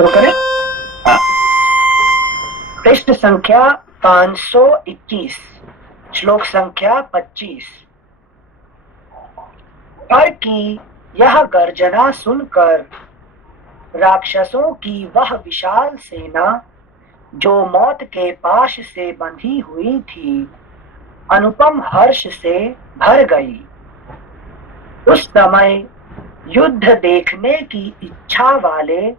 शुरू करें। हाँ। पृष्ठ संख्या 521, श्लोक संख्या 25। पर की यह गर्जना सुनकर राक्षसों की वह विशाल सेना जो मौत के पाश से बंधी हुई थी, अनुपम हर्ष से भर गई। उस समय युद्ध देखने की इच्छा वाले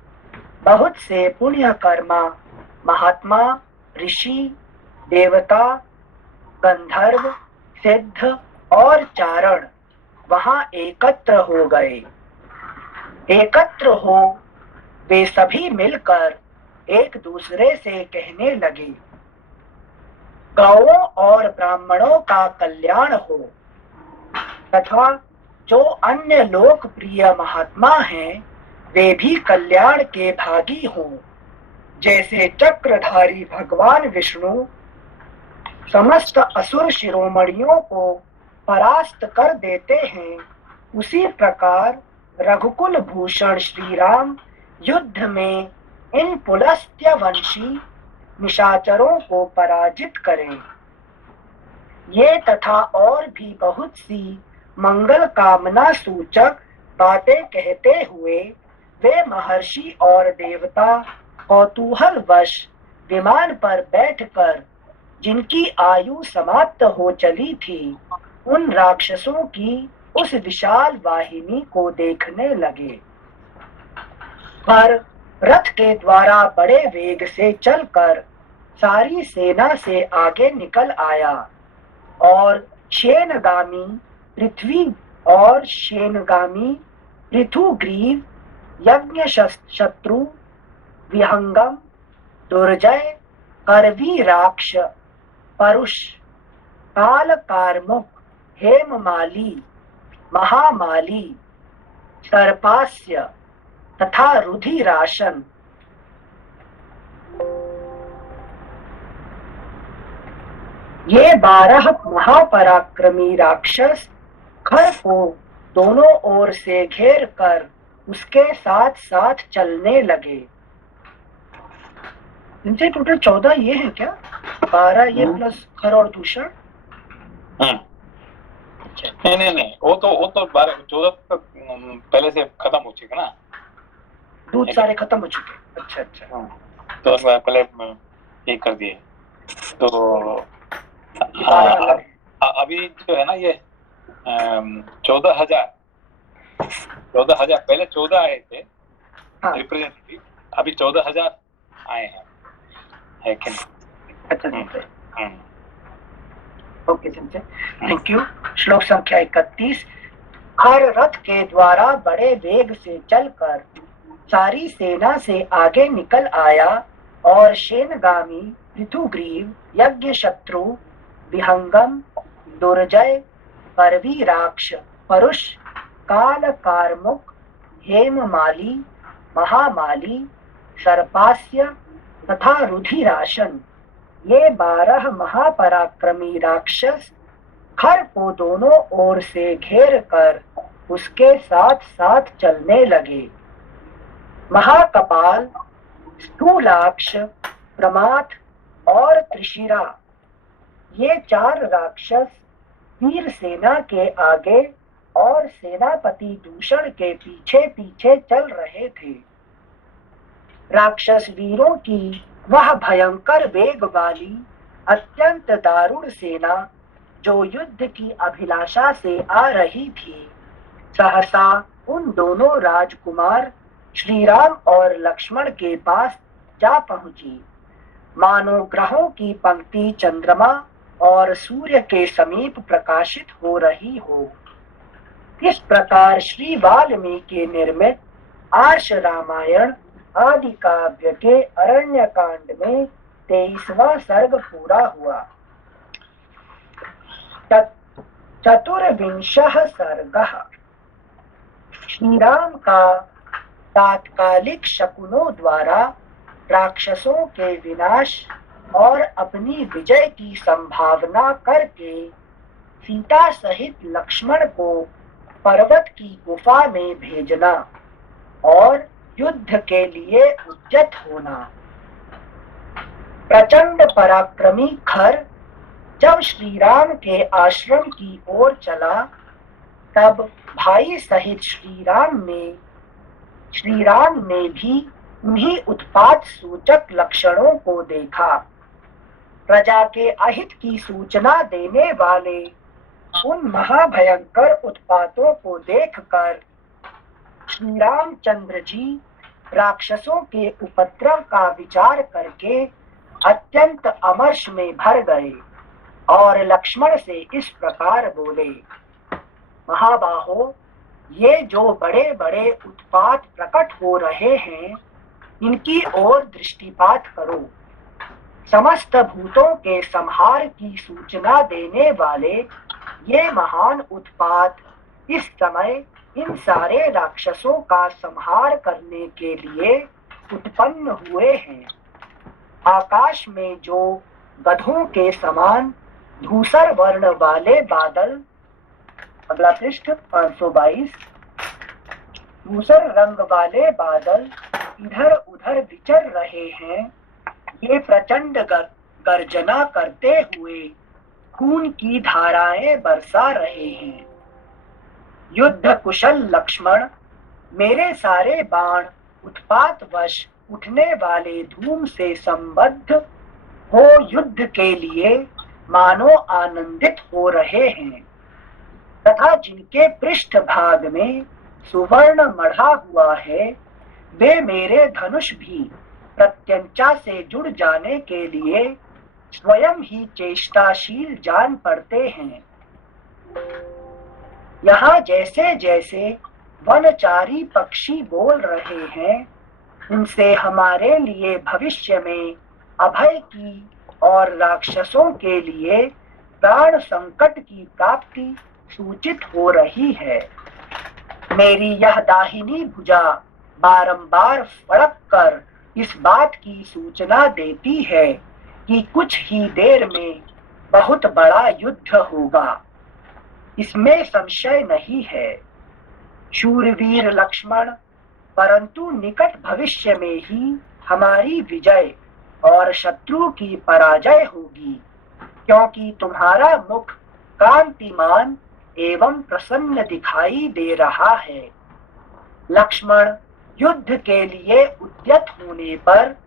बहुत से पुण्यकर्मा महात्मा, ऋषि, देवता, गंधर्व, सिद्ध और चारण वहां एकत्र हो गए। एकत्र हो वे सभी मिलकर एक दूसरे से कहने लगे, गौओं और ब्राह्मणों का कल्याण हो तथा जो अन्य लोकप्रिय महात्मा हैं वे भी कल्याण के भागी हों। जैसे चक्रधारी भगवान विष्णु समस्त असुर शिरोमणियों को परास्त कर देते हैं, उसी प्रकार रघुकुल भूषण श्री राम युद्ध में इन पुलस्त्य वंशी निशाचरों को पराजित करें। ये तथा और भी बहुत सी मंगल कामना सूचक बातें कहते हुए वे महर्षि और देवता कौतूहलवश विमान पर बैठकर जिनकी आयु समाप्त हो चली थी, उन राक्षसों की उस विशाल वाहिनी को देखने लगे। पर रथ के द्वारा बड़े वेग से चलकर सारी सेना से आगे निकल आया और शेनगामी पृथ्वी और शेनगामी पृथुग्रीव, यज्ञ शत्रु, विहंगम, दुर्जय, करवीराक्ष, परुष, काल कार्मुक, हेममाली, महामाली, सर्पास्य तथा रुधिराशन ये 12 महापराक्रमी राक्षस खर को दोनों ओर से घेर कर उसके साथ साथ चलने लगे। इनसे टोटल 14 ये हैं क्या? 12 ये प्लस खर और दूषण? नहीं, वो तो 14 तक पहले से खत्म हो चुके ना, दूध सारे खत्म हो चुके। अच्छा। तो पहले ये कर दिए। तो अभी जो है ना ये 14,000 पहले 14 आए थे रिप्रेजेंटेटिव, अभी 14,000 आए हैं, है कि नहीं? अच्छा, ओके संजय, थैंक यू। श्लोक संख्या 31। हर रथ के द्वारा बड़े वेग से चलकर सारी सेना से आगे निकल आया और शेनगामी पृथुग्रीव, यज्ञ शत्रु, विहंगम, दुर्जय, करवीराक्ष, परुष, काल कार्मुक, हेममाली, महामाली, सर्पास्य तथा रुधिराशन ये 12 महापराक्रमी राक्षस खर को दोनों ओर से घेर कर उसके साथ साथ चलने लगे। महाकपाल, स्थूलाक्ष, प्रमाथ और त्रिशिरा ये 4 राक्षस वीर सेना के आगे और सेनापति दूषण के पीछे पीछे चल रहे थे। राक्षस वीरों की वह भयंकर वेग वाली अत्यंत दारुण सेना जो युद्ध की अभिलाषा से आ रही थी, सहसा उन दोनों राजकुमार श्री राम और लक्ष्मण के पास जा पहुंची, मानो ग्रहों की पंक्ति चंद्रमा और सूर्य के समीप प्रकाशित हो रही हो। इस प्रकार श्री वाल्मीकि निर्मित आर्ष रामायण आदि काव्य के अरण्य कांड में 23वां सर्ग पूरा हुआ। चतुर्विंशः सर्गः। श्री राम का तात्कालिक शकुनों द्वारा राक्षसों के विनाश और अपनी विजय की संभावना करके सीता सहित लक्ष्मण को पर्वत की गुफा में भेजना और युद्ध के लिए उद्यत होना। प्रचंड पराक्रमी खर जब श्री राम के आश्रम की ओर चला, तब भाई सहित श्री राम ने भी उन्हीं उत्पात सूचक लक्षणों को देखा। प्रजा के अहित की सूचना देने वाले उन महाभयंकर उत्पातों को देखकर श्री रामचंद्र जी राक्षसों के उपद्रव का विचार करके अत्यंत अमर्ष में भर गए और लक्ष्मण से इस प्रकार बोले, महाबाहो, ये जो बड़े बड़े उत्पात प्रकट हो रहे हैं, इनकी ओर दृष्टिपात करो। समस्त भूतों के संहार की सूचना देने वाले ये महान उत्पात इस समय इन सारे राक्षसों का संहार करने के लिए उत्पन्न हुए हैं। आकाश में जो गधों के समान धूसर वर्ण वाले बादल, अगला पृष्ठ 522, धूसर रंग वाले बादल इधर उधर विचर रहे हैं, ये प्रचंड गर्जना करते हुए खून की धाराएं बरसा रहे हैं। युद्ध कुशल लक्ष्मण, मेरे सारे बाण उत्पातवश उठने वाले धूम से संबद्ध हो युद्ध के लिए मानो आनंदित हो रहे हैं, तथा जिनके पृष्ठ भाग में सुवर्ण मढ़ा हुआ है, वे मेरे धनुष भी प्रत्यंचा से जुड़ जाने के लिए स्वयं ही चेष्टाशील जान पड़ते हैं। यहाँ जैसे जैसे वनचारी पक्षी बोल रहे हैं, उनसे हमारे लिए भविष्य में अभय की और राक्षसों के लिए प्राण संकट की प्राप्ति सूचित हो रही है। मेरी यह दाहिनी भुजा बारंबार फड़क कर इस बात की सूचना देती है कि कुछ ही देर में बहुत बड़ा युद्ध होगा, इसमें संशय नहीं है। शूरवीर लक्ष्मण, परंतु निकट भविष्य में ही हमारी विजय और शत्रु की पराजय होगी, क्योंकि तुम्हारा मुख कांतिमान एवं प्रसन्न दिखाई दे रहा है। लक्ष्मण, युद्ध के लिए उद्यत होने पर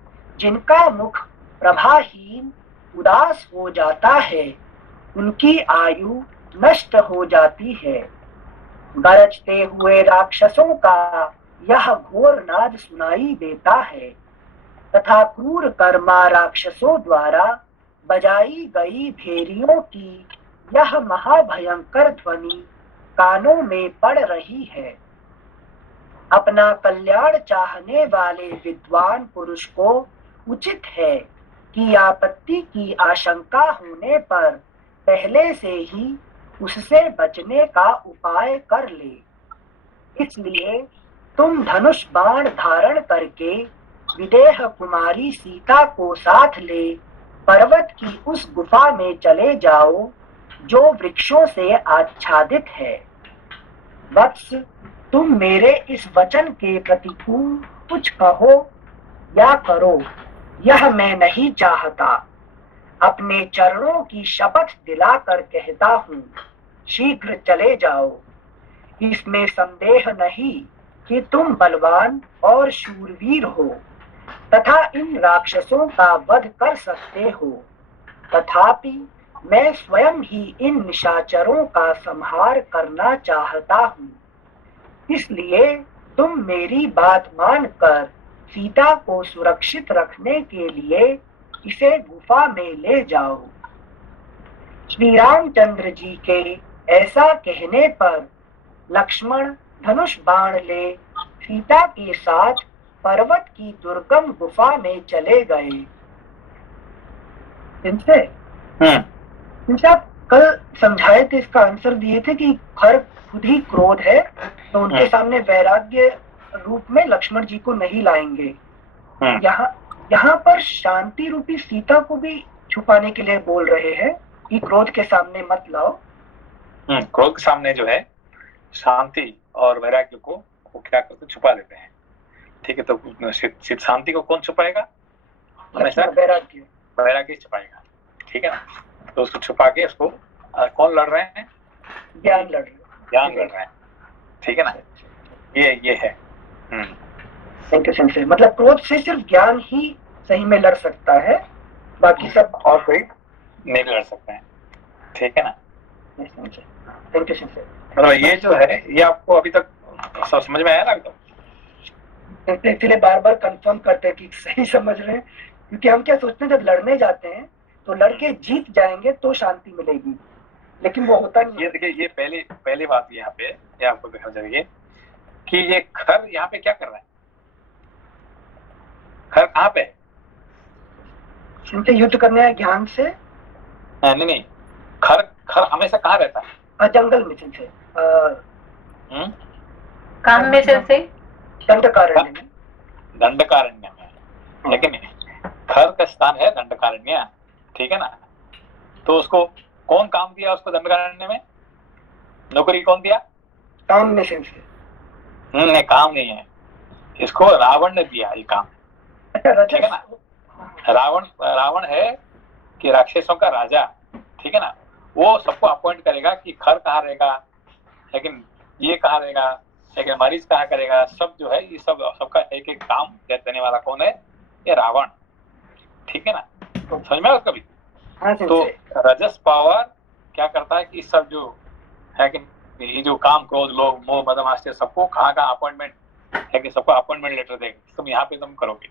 जिनका मुख प्रभाहीन उदास हो जाता है, उनकी आयु नष्ट हो जाती है। गरजते हुए राक्षसों का यह घोर नाद सुनाई देता है, तथा क्रूर कर्मा राक्षसों द्वारा बजाई गई भेरियों की यह महाभयंकर ध्वनि कानों में पड़ रही है। अपना कल्याण चाहने वाले विद्वान पुरुष को उचित है कि आपत्ति की आशंका होने पर पहले से ही उससे बचने का उपाय कर ले। इसलिए तुम धनुष बाण धारण करके विदेह कुमारी सीता को साथ ले पर्वत की उस गुफा में चले जाओ जो वृक्षों से आच्छादित है। वत्स, तुम मेरे इस वचन के प्रतिकूल कुछ कहो या करो, यह मैं नहीं चाहता। अपने चरणों की शपथ दिलाकर कहता हूँ, शीघ्र चले जाओ। इसमें संदेह नहीं कि तुम बलवान और शूरवीर हो तथा इन राक्षसों का वध कर सकते हो, तथापि मैं स्वयं ही इन निशाचरों का संहार करना चाहता हूँ। इसलिए तुम मेरी बात मानकर सीता को सुरक्षित रखने के लिए इसे गुफा में ले जाओ। श्री रामचंद्र जी के ऐसा कहने पर लक्ष्मण धनुष बाण ले सीता के साथ पर्वत की दुर्गम गुफा में चले गए। इनसे आप कल समझाए थे, इसका आंसर दिए थे कि खर खुद ही क्रोध है, तो उनके सामने वैराग्य रूप में लक्ष्मण जी को नहीं लाएंगे। यहाँ पर शांति रूपी सीता को भी छुपाने के लिए बोल रहे हैं कि क्रोध के सामने मत लाओ। क्रोध के सामने जो है शांति और वैराग्य को वो क्या करते छुपा देते हैं। ठीक है, तो शिव शांति को कौन छुपाएगा? हमेशा वैराग्य, वैराग्य छुपाएगा, ठीक है ना। तो उसको छुपा के उसको कौन लड़ रहे हैं? ज्ञान लड़ रहे हैं, ज्ञान लड़ रहे हैं, ठीक है ना। ये है। Thank you sensei. मतलब क्रोध से सिर्फ ज्ञान ही सही में लड़ सकता है, बाकी सब और कोई नहीं लड़ सकते हैं, ठीक है ना। Thank you sensei. मतलब ये जो है ये आपको अभी तक सब समझ में आया ना? अभी तक इसलिए बार बार कंफर्म करते हैं कि सही समझ रहे हैं, क्योंकि हम क्या सोचते हैं जब लड़ने जाते हैं तो लड़के जीत जाएंगे तो शांति मिलेगी, लेकिन वो होता नहीं। ये देखिए, ये पहली बात यहाँ पे ये आपको देखना चाहिए कि ये खर यहाँ पे क्या कर रहा है? खर कहाँ पे? इनसे युद्ध करने हैं ज्ञान से। नहीं, खर हमेशा कहाँ रहता है? जंगल में से काम में से दंडकारण्य में। दंडकारण्य में, लेकिन खर का स्थान है दंडकारण्य, ठीक है ना। तो उसको कौन काम दिया? उसको दंडकारण्य में नौकरी कौन दिया? काम में से नहीं, काम नहीं है, इसको रावण ने दिया ये काम, ठीक है ना। रावण है कि राक्षसों का राजा, ठीक है ना। वो सबको अपॉइंट करेगा कि खर कहाँ रहेगा, लेकिन ये कहाँ रहेगा, लेकिन मरीज कहाँ करेगा, सब जो है ये सबका एक एक काम देने वाला कौन है? ये रावण, ठीक है ना। समझ में कभी? तो रजस पावर क्या करता है कि सब जो है कि ये जो काम क्रोध लोभ मोह मद आश्चर्य सबको कहाँ अपॉइंटमेंट है कि सबको अपॉइंटमेंट लेटर देगा, तुम यहाँ पे तुम करोगे।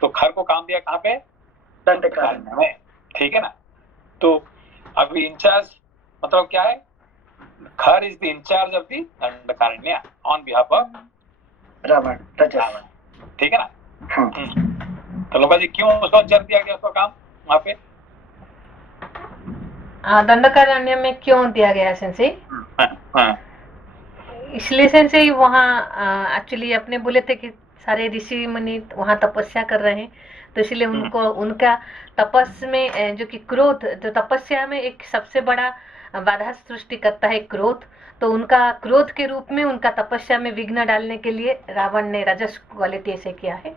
तो खर को काम दिया कहाँ पे? दंडकारण्य में, ठीक है ना। तो अभी इंचार्ज मतलब क्या है? Khar is the incharge of the Dandakaranya on behalf of Ravan, ठीक है ना। तो लोका जी क्यों उसको जब दिया गया उसका काम वहाँ पे? दंडकारण्य में क्यों दिया गया सेंसे? इसलिए सेंसे वहाँ एक्चुअली अपने बोले थे कि सारे ऋषि मुनि वहाँ तपस्या कर रहे हैं, तो इसलिए उनको उनका तपस्या में जो कि क्रोध, जो तपस्या में एक सबसे बड़ा बाधा सृष्टि करता है क्रोध, तो उनका क्रोध के रूप में उनका तपस्या में विघ्न डालने के लिए रावण ने रजस क्वालिटी ऐसे किया है,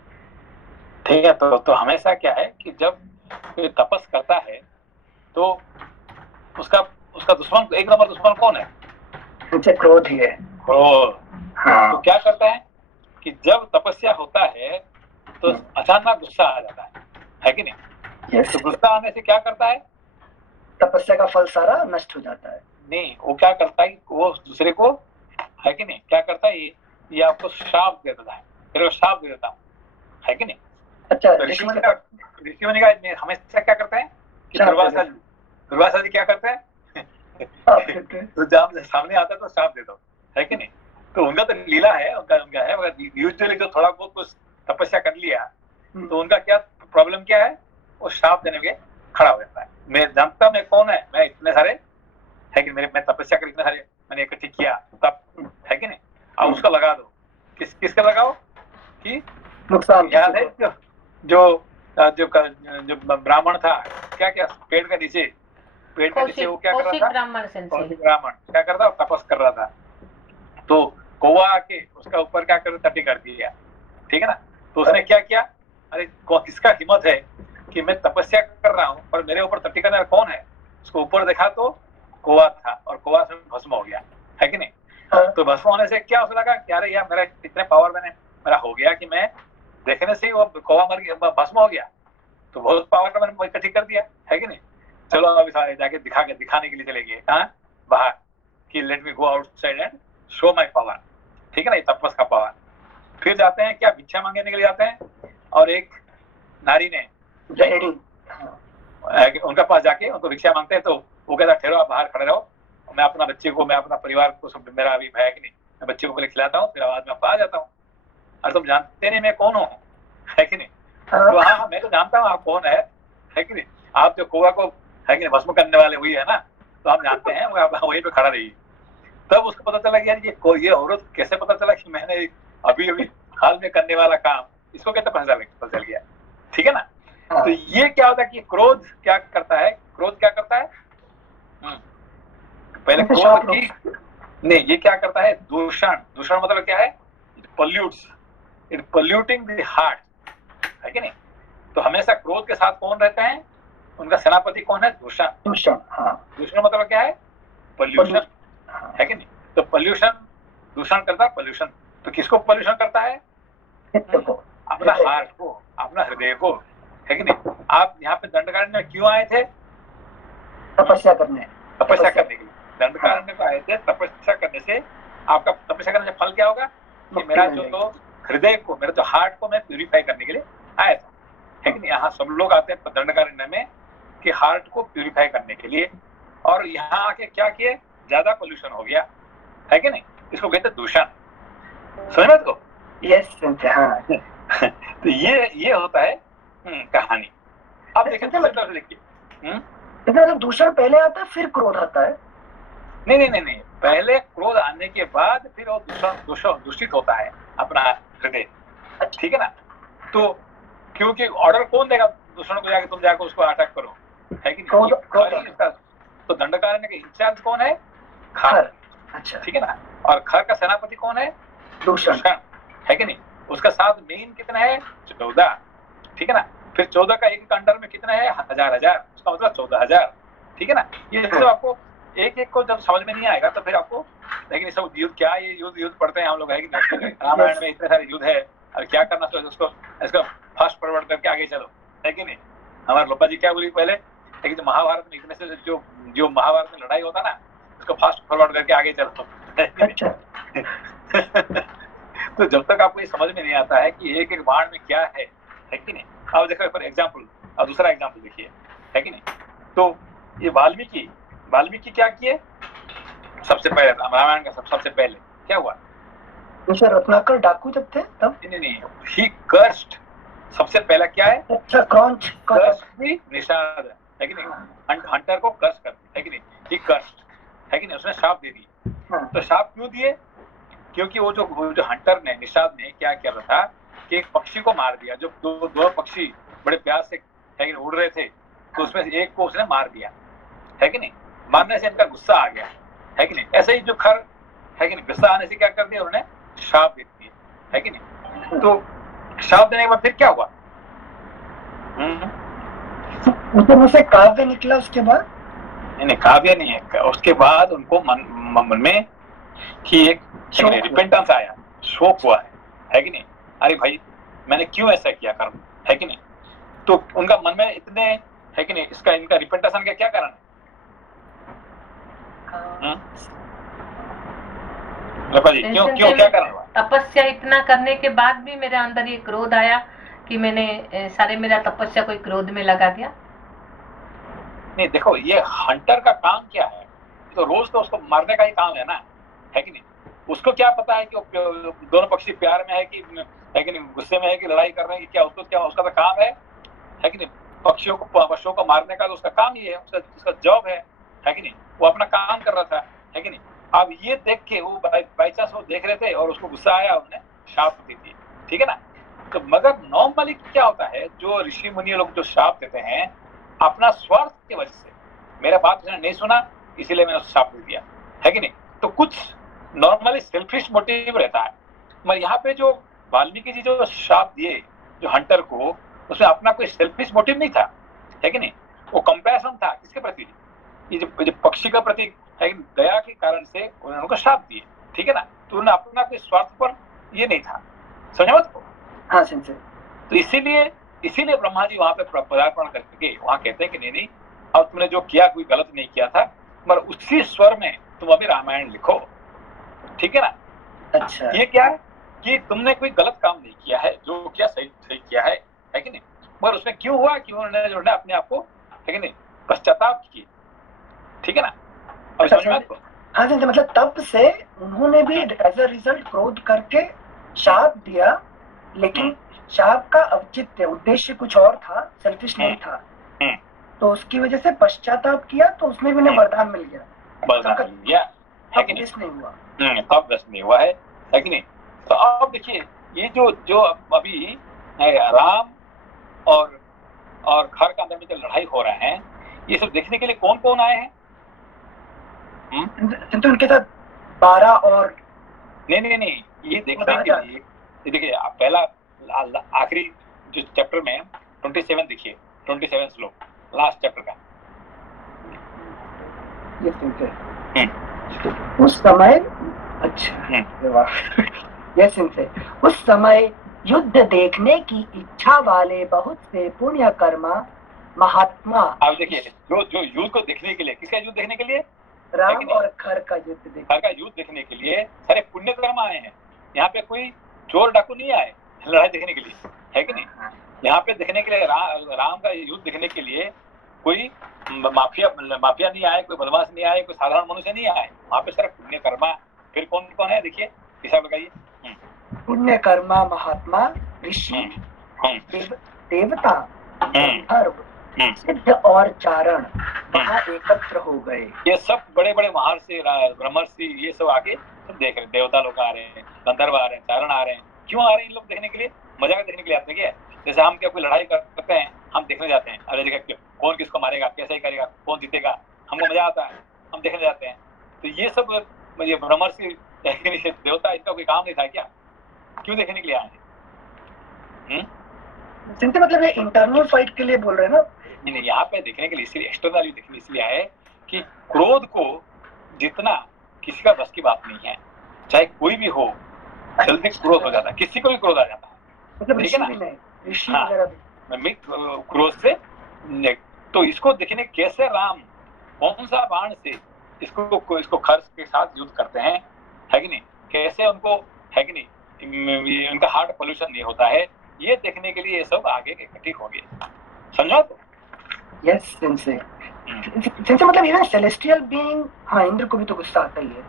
ठीक है। तो हमेशा क्या है कि जब कोई तपस करता है तो उसका दुश्मन, एक नंबर दुश्मन कौन है? क्रोध ही है। क्रोध। हाँ। तो क्या करता है कि जब तपस्या होता है तो अचानक गुस्सा आ जाता है कि नहीं? yes. तो गुस्सा आने से क्या करता है? तपस्या का फल सारा नष्ट हो जाता है। नहीं, वो क्या करता है, वो दूसरे को है कि नहीं क्या करता है, ये आपको श्राप दे देता है, तेरे को श्राप दे देता हूँ, है कि नहीं? अच्छा, तो ऋषि मुनि का हमेशा क्या करते हैं कि दुर्वासा जी क्या करते हैं तो जब सामने आता है तो श्राप दे दो, है कि नहीं? तो उनका तो लीला है, उनका है, मगर यूजुअली जो थोड़ा बहुत कुछ तपस्या कर लिया तो उनका क्या प्रॉब्लम क्या है? वो श्राप देने के खड़ा हो जाता है। मैं जानता मैं कौन है, मैं इतने सारे है कि मैं तपस्या कर इतने सारे मैंने इकट्ठी किया, तब है कि नहीं? अब उसका लगा दो, किसका लगाओ कि नुकसान। याद है जो ब्राह्मण था, क्या क्या पेड़ के नीचे वो क्या कर रहा था? ब्राह्मण क्या कर रहा था? तपस कर रहा था, तो कौवा आके उसका ऊपर क्या कर टट्टी कर दिया, ठीक है ना। तो उसने क्या किया, अरे किसका हिम्मत है कि मैं तपस्या कर रहा हूँ पर मेरे ऊपर टट्टी करने वाला कौन है? उसको ऊपर देखा तो कौवा था, और कौवा से भस्म हो गया, है कि नहीं? तो भस्म होने से क्या उसे लगा कि अरे यार मेरा इतने पावर मेरा हो गया कि मैं देखने से ही वो कौवा मर गया, भस्म हो गया, तो बहुत पावर मैंने इकट्ठी कर दिया, है कि नहीं? चलो अभी सारे जाके दिखाने के लिए चले गए कहाँ? बाहर, कि let me go outside and show my power, ठीक है ना, ये तपस का पावर। फिर जाते हैं क्या, भिक्षा मांगने के लिए जाते हैं, और एक नारी ने उनका पास जाके उनको भिक्षा मांगते हैं, तो वो कहता ठहरो, आप बाहर खड़े रहो, मैं अपना बच्चे को, मैं अपना परिवार को, सब मेरा अभी है कि नहीं, मैं बच्चे को पहले खिलाता हूँ, फिर बाद में आपको आ जाता हूँ। और तुम जानते नहीं मैं कौन हूँ, है कि नहीं? तो हाँ, मैं तो जानता हूँ आप कौन है कि नहीं? आप जो कौवा को है कि नहीं भस्म करने वाले हुई है ना, तो हम जानते हैं, आप वहीं पे खड़ा रहिए। तब उसको पता चला कि यार ये औरत कैसे पता चला कि मैंने अभी हाल में करने वाला काम इसको कैसे पता चल गया, ठीक है ना। तो ये क्या होता है कि क्रोध क्या करता है? क्रोध क्या करता है? पहले क्रोध की नहीं, ये क्या करता है? दूषण मतलब क्या है? Pollutes, it polluting the heart, है कि नहीं? तो हमेशा क्रोध के साथ कौन रहते हैं? उनका सेनापति कौन है? दूषण। दूषण मतलब क्या है? पोल्यूशन, है कि नहीं? तो पोल्यूशन, दूषण करता है पोल्यूशन। तो किसको पोल्यूशन करता है? अपना हार्ट को, अपना हृदय को, है कि नहीं? आप यहाँ पे दंडकारण्य में क्यों आए थे? तपस्या करने के लिए दंडकारण्य को आए थे। तपस्या करने से आपका, तपस्या करने से फल क्या होगा? कि मेरा जो हृदय को, मेरा जो हार्ट को मैं प्यूरिफाई करने के लिए आया था, है कि नहीं? यहाँ सब लोग आते हैं दंडकारण्य में कि हार्ट को प्यूरिफाई करने के लिए, और यहाँ आके क्या किए? ज्यादा पोल्यूशन हो गया, है कि नहीं? इसको कहते हैं दूषण। समझ को? यस। तो ये होता है कहानी। अब देखिए मतलब देखिए, दूषण पहले आता है फिर क्रोध आता है? नहीं, पहले क्रोध आने के बाद फिर वो दूषित होता है अपना हृदय, ठीक है ना? तो क्योंकि ऑर्डर कौन देगा दूषण को? जाके तुम जाकर उसको अटैक करो, है कि नहीं? तो दंडकारण्य के इंचार्ज कौन है? खर। अच्छा, ठीक है ना? और खर का सेनापति कौन है? दूषण, है कि नहीं? उसका साथ मेन कितना है? 14, ठीक है ना? फिर 14 का एक अंडर में कितना है? 1000, उसका मतलब 14,000, ठीक है ना? ये सब आपको एक को जब समझ में नहीं आएगा तो फिर आपको, लेकिन सब युद्ध क्या, ये युद्ध पढ़ते हैं हम लोग, है कि नहीं? रामायण में इतने सारे युद्ध है, और क्या करना चाहिए उसको, इसको फास्ट फॉरवर्ड करके आगे चलो, है कि नहीं? हमारे लोपा जी क्या बोली पहले, लेकिन जो महाभारत में इतने से जो महाभारत में लड़ाई होता ना, उसको फास्ट फॉरवर्ड करके आगे चलो, है कि नहीं? तो जब तक आपको ये समझ में नहीं आता है कि एक एक बाण में क्या है कि नहीं? अब देखो फॉर एग्जाम्पल, अब दूसरा एग्जाम्पल देखिए, है कि नहीं? तो ये वाल्मीकि क्या किए? सबसे पहले रामायण का सबसे पहले क्या हुआ? रत्नाकर डाकू जब थे तब? नहीं, ही कर्स्ड। सबसे पहला क्या है? अच्छा, कर्स्ट भी निषाद, है कि नहीं? हंटर को कर्स कर, है कि नहीं? ही कर्स्ड, है कि नहीं? उसने शाप दे दी। तो शाप क्यों दिए? क्योंकि वो जो हंटर ने, निषाद ने क्या किया था कि एक पक्षी को मार दिया। जो दो पक्षी बड़े प्यार से, है कि नहीं, उड़ रहे थे, तो उसमें से एक को उसने मार दिया, है कि नहीं? मारने से इनका गुस्सा आ गया, है कि नहीं? ऐसे ही जो खर, है कि नहीं, गुस्सा आने से क्या कर दिया उन्होंने? शाप दे दिया, है कि नहीं? तो शाप देने के बाद फिर क्या हुआ? उससे काव्य निकला उसके बाद? नहीं, काव्य नहीं है। उसके बाद उनको मन में कि एक रिपेंटेंस आया, शोक हुआ है कि नहीं? अरे भाई, मैंने क्यों ऐसा किया कर्म, है कि नहीं? तो उनका मन में इतने, है कि नहीं, इनका रिपेंटेशन का क्या कारण है? क्यों क्या कारण हुआ? तपस्या इतना करने के बाद भी मेरे अंदर ये क्रोध आया कि मैंने सारे मेरा तपस्या कोई क्रोध में लगा दिया। नहीं, देखो, ये हंटर का काम क्या है? तो रोज तो उसको मारने का ही काम है ना, है कि नहीं? उसको क्या पता है कि दोनों पक्षी प्यार में है कि नहीं, गुस्से में है कि लड़ाई कर रहे हैं कि क्या? उसका तो काम है कि नहीं? पक्षियों को मारने का तो उसका काम ही है, उसका जॉब है कि नहीं? वो अपना काम कर रहा था, है कि नहीं? अब ये देख के वो बाई चांस वो देख रहे थे और उसको गुस्सा आया, उन्हें शाप दी थी, ठीक है ना? तो मगर नॉर्मली क्या होता है, जो ऋषि मुनि लोग जो शाप देते हैं अपना स्वार्थ की वजह से, मेरा बात उसने नहीं सुना इसीलिए मैंने उसे शाप दे दिया, है कि नहीं? तो कुछ नॉर्मली सेल्फिश मोटिव रहता है। मगर यहाँ पे जो वाल्मीकि जी जो शाप दिए जो हंटर को, उसमें अपना कोई सेल्फिश मोटिव नहीं था, है कि नहीं? वो कंपैशन था किसके प्रति? ये जो पक्षी का प्रति, है, दया के कारण से उन्होंने उनको शाप दिए, ठीक है ना? तो उन्हें अपना कोई स्वार्थ पर ये नहीं था, समझ मत को? हाँ समझे। तो इसीलिए ब्रह्मा जी वहां पे पदार्पण करके वहां कहते हैं कि नहीं, अब तुमने जो किया कोई गलत नहीं किया था, मगर उसी स्वर में तुम अभी रामायण लिखो, ठीक है ना? अच्छा, ये क्या है कि तुमने कोई गलत काम नहीं किया है, जो किया सही किया है कि नहीं? मगर उसमें क्यों हुआ कि उन्होंने जो है अपने आप को, है कि नहीं, पश्चाताप किए, ठीक है ना? और समझ में आपको? हाँ जी, मतलब तब से उन्होंने भी एज अ रिजल्ट क्रोध करके शाप दिया, लेकिन शाप का औचित्य उद्देश्य कुछ और था, सेल्फिश नहीं था। तो उसकी वजह से पश्चाताप किया, तो उसमें भी उन्हें वरदान मिल गया, है कि नहीं हुआ? तब व्यस्त नहीं हुआ है कि नहीं? तो अब देखिए, ये जो अभी राम और खर का अंदर में जो लड़ाई हो रहा है, ये सब देखने के लिए कौन कौन आए हैं? तो उनके साथ 12 और नहीं, ये देखने के लिए ये देखिए पहला आखिरी जो चैप्टर में 27 देखिए, 27 श्लोक लास्ट चैप्टर का। ये सुनते उस समय, अच्छा वाह, ये सुनते उस समय युद्ध देखने की इच्छा वाले बहुत से पुण्य कर्मा महात्मा। आप देखिए जो युद्ध को देखने के लिए, किसका युद्ध देखने के लिए? राम और खर का युद्ध देखने के लिए सारे पुण्य कर्म आए हैं। यहाँ पे कोई चोर डाकू नहीं आए लड़ाई देखने के लिए, है कि नहीं? यहाँ पे देखने के लिए राम का युद्ध देखने के लिए कोई माफिया नहीं आए, कोई बदमाश नहीं आए, कोई साधारण मनुष्य नहीं आए। वहाँ पे सारे पुण्य कर्मा। फिर कौन कौन है देखिए, हिसाब लगाइए। पुण्य कर्मा महात्मा, ऋषि, देवता, गंधर्व, सिद्ध और चारण वहाँ एकत्र हो गए। ये सब बड़े बड़े महर्षि, ब्रह्मर्षि, ये सब आके सब देख रहे। देवता लोग आ रहे हैं, गंधर्व आ रहे हैं, चारण आ रहे हैं। क्यों आ रहे हैं इन लोग देखने के लिए? मजाक देखने के लिए आते हैं। जैसे हम क्या कोई लड़ाई करते हैं, हम देखने जाते हैं, अरे देखा कौन किसको मारेगा, कैसे करेगा, कौन जीतेगा, हमको मजा आता है, हम देखने जाते हैं। तो ये सब ये ब्रह्मर्षि देवता, इनका कोई काम नहीं था क्या? क्यों देखने के लिए आए? मतलब ये इंटरनल फाइट के लिए बोल रहे हैं ना? नहीं, यहाँ पे देखने के लिए इसलिए एक्सटर्नली देखने इसलिए आए कि क्रोध को जितना किसी का बस की बात नहीं है, चाहे कोई भी हो, जल्दी क्रोध हो जाता है, किसी को भी क्रोध आ जाता है, ठीक है ना? क्रोध से तो इसको देखने कैसे राम कौन सा बाण से इसको खर्च के साथ युद्ध करते हैं, है कि नहीं? कैसे उनको, है कि नहीं, उनका हार्ट पोल्यूशन नहीं होता है, ये देखने के लिए ये सब आगे इकट्ठे हो गए। समझा? तो यस सेंसे, मतलब इवन सेलेस्टियल बीइंग, हाँ, इंद्र को भी तो गुस्सा आता ही है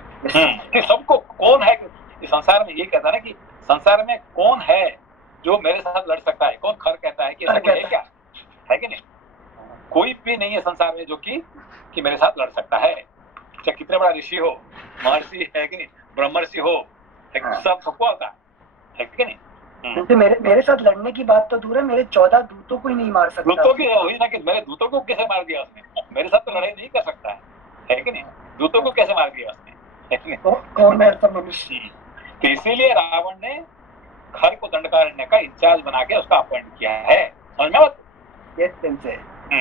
कि सबको कौन है इस संसार में, ये कहता है ना कि संसार में कौन है जो मेरे साथ लड़ सकता है? कौन खर कहता है कि ऐसा कोई है क्या? है कि नहीं? कोई भी नहीं है संसार में जो कि मेरे साथ लड़ सकता है, चाहे कितने बड़ा ऋषि हो, महर्षि, है कि नहीं, ब्रह्मर्षि हो, सबको आता है कि नहीं? तो मेरे साथ लड़ने की बात तो दूर है, मेरे 14 दूतों को ही नहीं मार सकता। दूतों की हुई ना कि मेरे दूतों को कैसे मार दिया उसने? मेरे साथ तो लड़ाई नहीं कर सकता है कि नहीं? दूतों को कैसे मार दिया उसने? है कि नहीं? कौन है सब मनुष्य? तो इसीलिए रावण ने खर को दंडकारण्य का इंचार्ज बना के उसका अपॉइंट किया है। समझ में?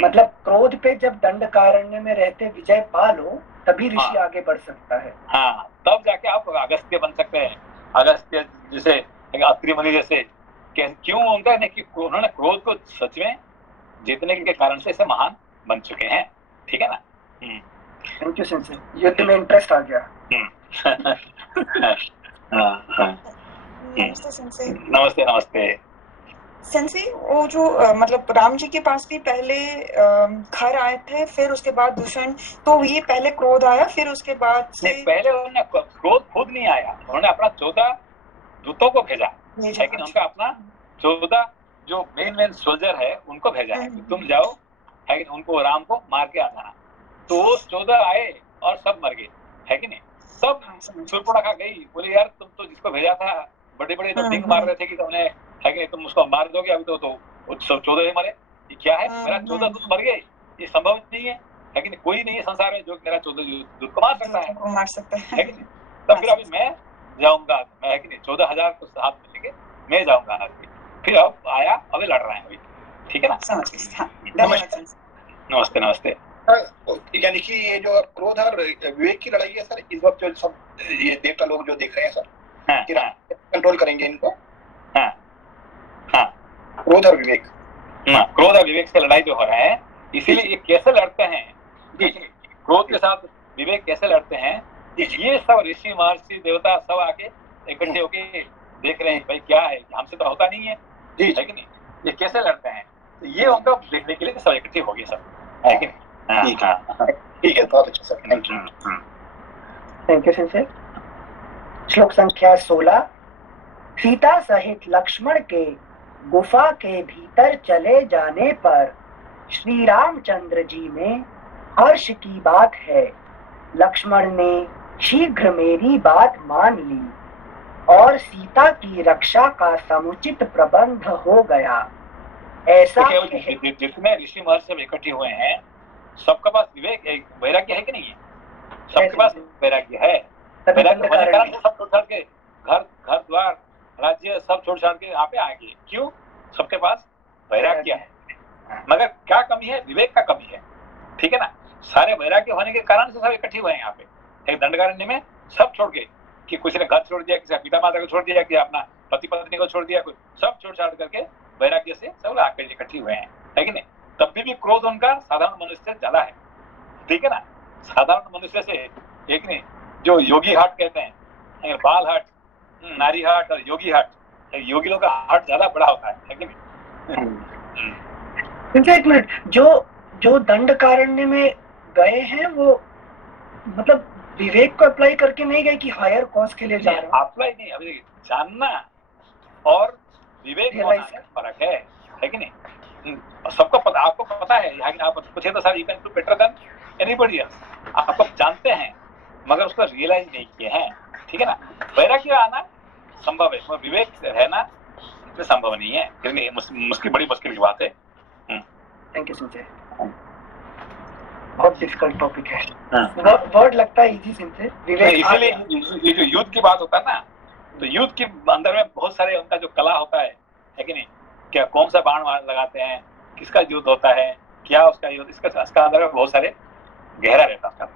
मतलब क्रोध पे जब दंडकारण्य में रहते विजय पा लो, तभी ऋषि आगे बढ़ सकता है। हाँ, तब जाके आप अगस्त्य बन सकते हैं। अगस्त्य जैसे, अत्रि मुनि जैसे। क्यों उनका नहीं कि उन्होंने क्रोध को सच में जीतने के कारण से ऐसे महान बन चुके हैं, ठीक है ना? थैंक यू सेंसे, युद्ध में इंटरेस्ट आ गया। नमस्ते सेंसे। नमस्ते नमस्ते सेंसे, वो जो मतलब राम जी के पास भी पहले खर आए थे, फिर उसके बाद दूषण, तो ये पहले क्रोध आया, फिर उसके बाद से पहले उन्होंने क्रोध खुद नहीं आया, उन्होंने अपना 14 दूतों को भेजा, लेकिन उनका अपना 14 जो मेन सोल्जर है उनको भेजा है, तुम जाओ, है कि उनको राम को मार के आ जाना। तो वो 14 आए और सब मर गए, है कि नहीं? सब शूर्पणखा गई, बोले यार तुम तो जिसको भेजा था, बड़े बड़े तो डिंग मार रहे थे कि तुमने, है कि नहीं, तुम उसको मार दोगे, अभी तो सब 14 ही मरे, ये क्या है? मेरा 14 दूत मर गए, ये संभव नहीं है कि नहीं? कोई नहीं है संसार में जो मेरा 14 दूत को मार सकता है कि नहीं? तब फिर अभी मैं जाऊंगा, मैं, है कि नहीं, 14,000 को साथ में लेके मैं जाऊंगा आज भी। फिर अब आया, अभी लड़ रहे हैं अभी, ठीक है ना? नमस्ते नमस्ते। यानी कि ये जो क्रोध और विवेक की लड़ाई है सर, इस वक्त जो सब ये देवता लोग जो देख रहे हैं सर, कंट्रोल करेंगे इनको। क्रोध और विवेक, क्रोध और विवेक से लड़ाई जो हो रहा है, इसीलिए ये कैसे लड़ते हैं, क्रोध के साथ विवेक कैसे लड़ते हैं, ये सब ऋषि महर्षि देवता सब आके इकट्ठे होके देख रहे हैं, भाई क्या है, हमसे तो होता नहीं है, है कि नहीं? ये कैसे लड़ते हैं, तो ये उनको देखने के लिए सब इकट्ठे हो गए सब, है कि नहीं? ठीक है, बहुत अच्छा सर, थैंक यू सेंसे। श्लोक संख्या 16। सीता सहित लक्ष्मण के गुफा के भीतर चले जाने पर श्री रामचंद्र जी में हर्ष की बात है। लक्ष्मण ने शीघ्र मेरी बात मान ली और सीता की रक्षा का समुचित प्रबंध हो गया। ऐसा जितने ऋषि महर्षि सब इकट्ठे हुए हैं, सबके पास विवेक, वैराग्य है कि नहीं है? सबके पास वैराग्य है। वैराग्य होने के कारण सब छोड़ के घर द्वार, राज्य सब छोड़ छाड़ के यहाँ पे आएंगे। क्यों? सबके पास वैराग्य है, मगर क्या कमी है? विवेक का कमी है, ठीक है ना। सारे वैराग्य होने के कारण से सब इकट्ठे हुए हैं यहाँ पे एक दंडकारण्य में, सब छोड़ के, कि किसी ने घर छोड़ दिया, किसी ने पिता माता को छोड़ दिया, कि अपना पति पत्नी को छोड़ दिया, कोई सब छोड़ छाड़ करके वैराग्य से सब आकर इकट्ठे हुए हैं, है कि नहीं। तब भी क्रोध उनका साधारण मनुष्य से ज्यादा है, ठीक है ना। साधारण मनुष्य से एक नहीं, जो योगी हार्ट कहते हैं, बाल हार्ट, नारी हार्ट और योगी हार्ट, योगी लोग का हार्ट ज्यादा बड़ा होता है कि नहीं। एक मिनट, जो दंडकारण्य में गए हैं वो मतलब विवेक को अप्लाई करके नहीं गए कि हायर कॉज के लिए जा रहे हैं? अप्लाई नहीं, अभी जानना और विवेक होना में फर्क है कि नहीं। सबको पता, आपको पता है, आप पूछे तो sir you can do better than anybody else, आपको जानते हैं मगर उसको रियलाइज नहीं किए हैं, ठीक है ना। वैराग्य आना संभव है, विवेक रहना संभव नहीं है, क्योंकि मुश्किल, बड़ी मुश्किल की बात है। थैंक यू संजय, बहुत डिफिकल्ट टॉपिक है, वर्ड लगता है इजी सिंपल विवेक। इसलिए ये जो युद्ध की बात होता है ना, तो युद्ध के अंदर में बहुत सारे उनका जो कला होता है कि नहीं, क्या कौन सा बाण लगाते हैं, किसका युद्ध होता है, क्या उसका युद्ध, इसका अंदर में बहुत सारे गहरा रहता है।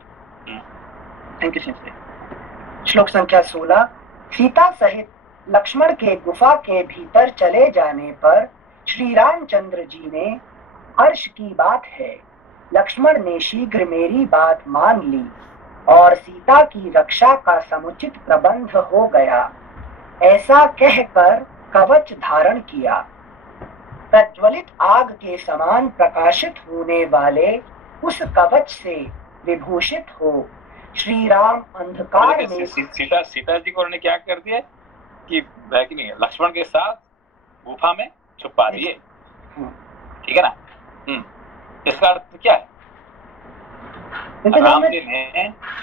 Thank you Sanjay. श्लोक संख्या 16। सीता सहित लक्ष्मण के गुफा के भीतर चले जाने पर श्री रामचंद्र जी ने हर्ष की बात है, लक्ष्मण ने शीघ्र मेरी बात मान ली और सीता की रक्षा का समुचित प्रबंध हो गया, ऐसा कहकर कवच धारण किया। प्रज्वलित आग के समान प्रकाशित होने वाले उस कवच से विभूषित हो श्री राम अंधकार में सीता जी को उन्होंने क्या कर दिया कि लक्ष्मण के साथ गुफा में छुपा दिए, ठीक है ना। इसका अर्थ क्या है?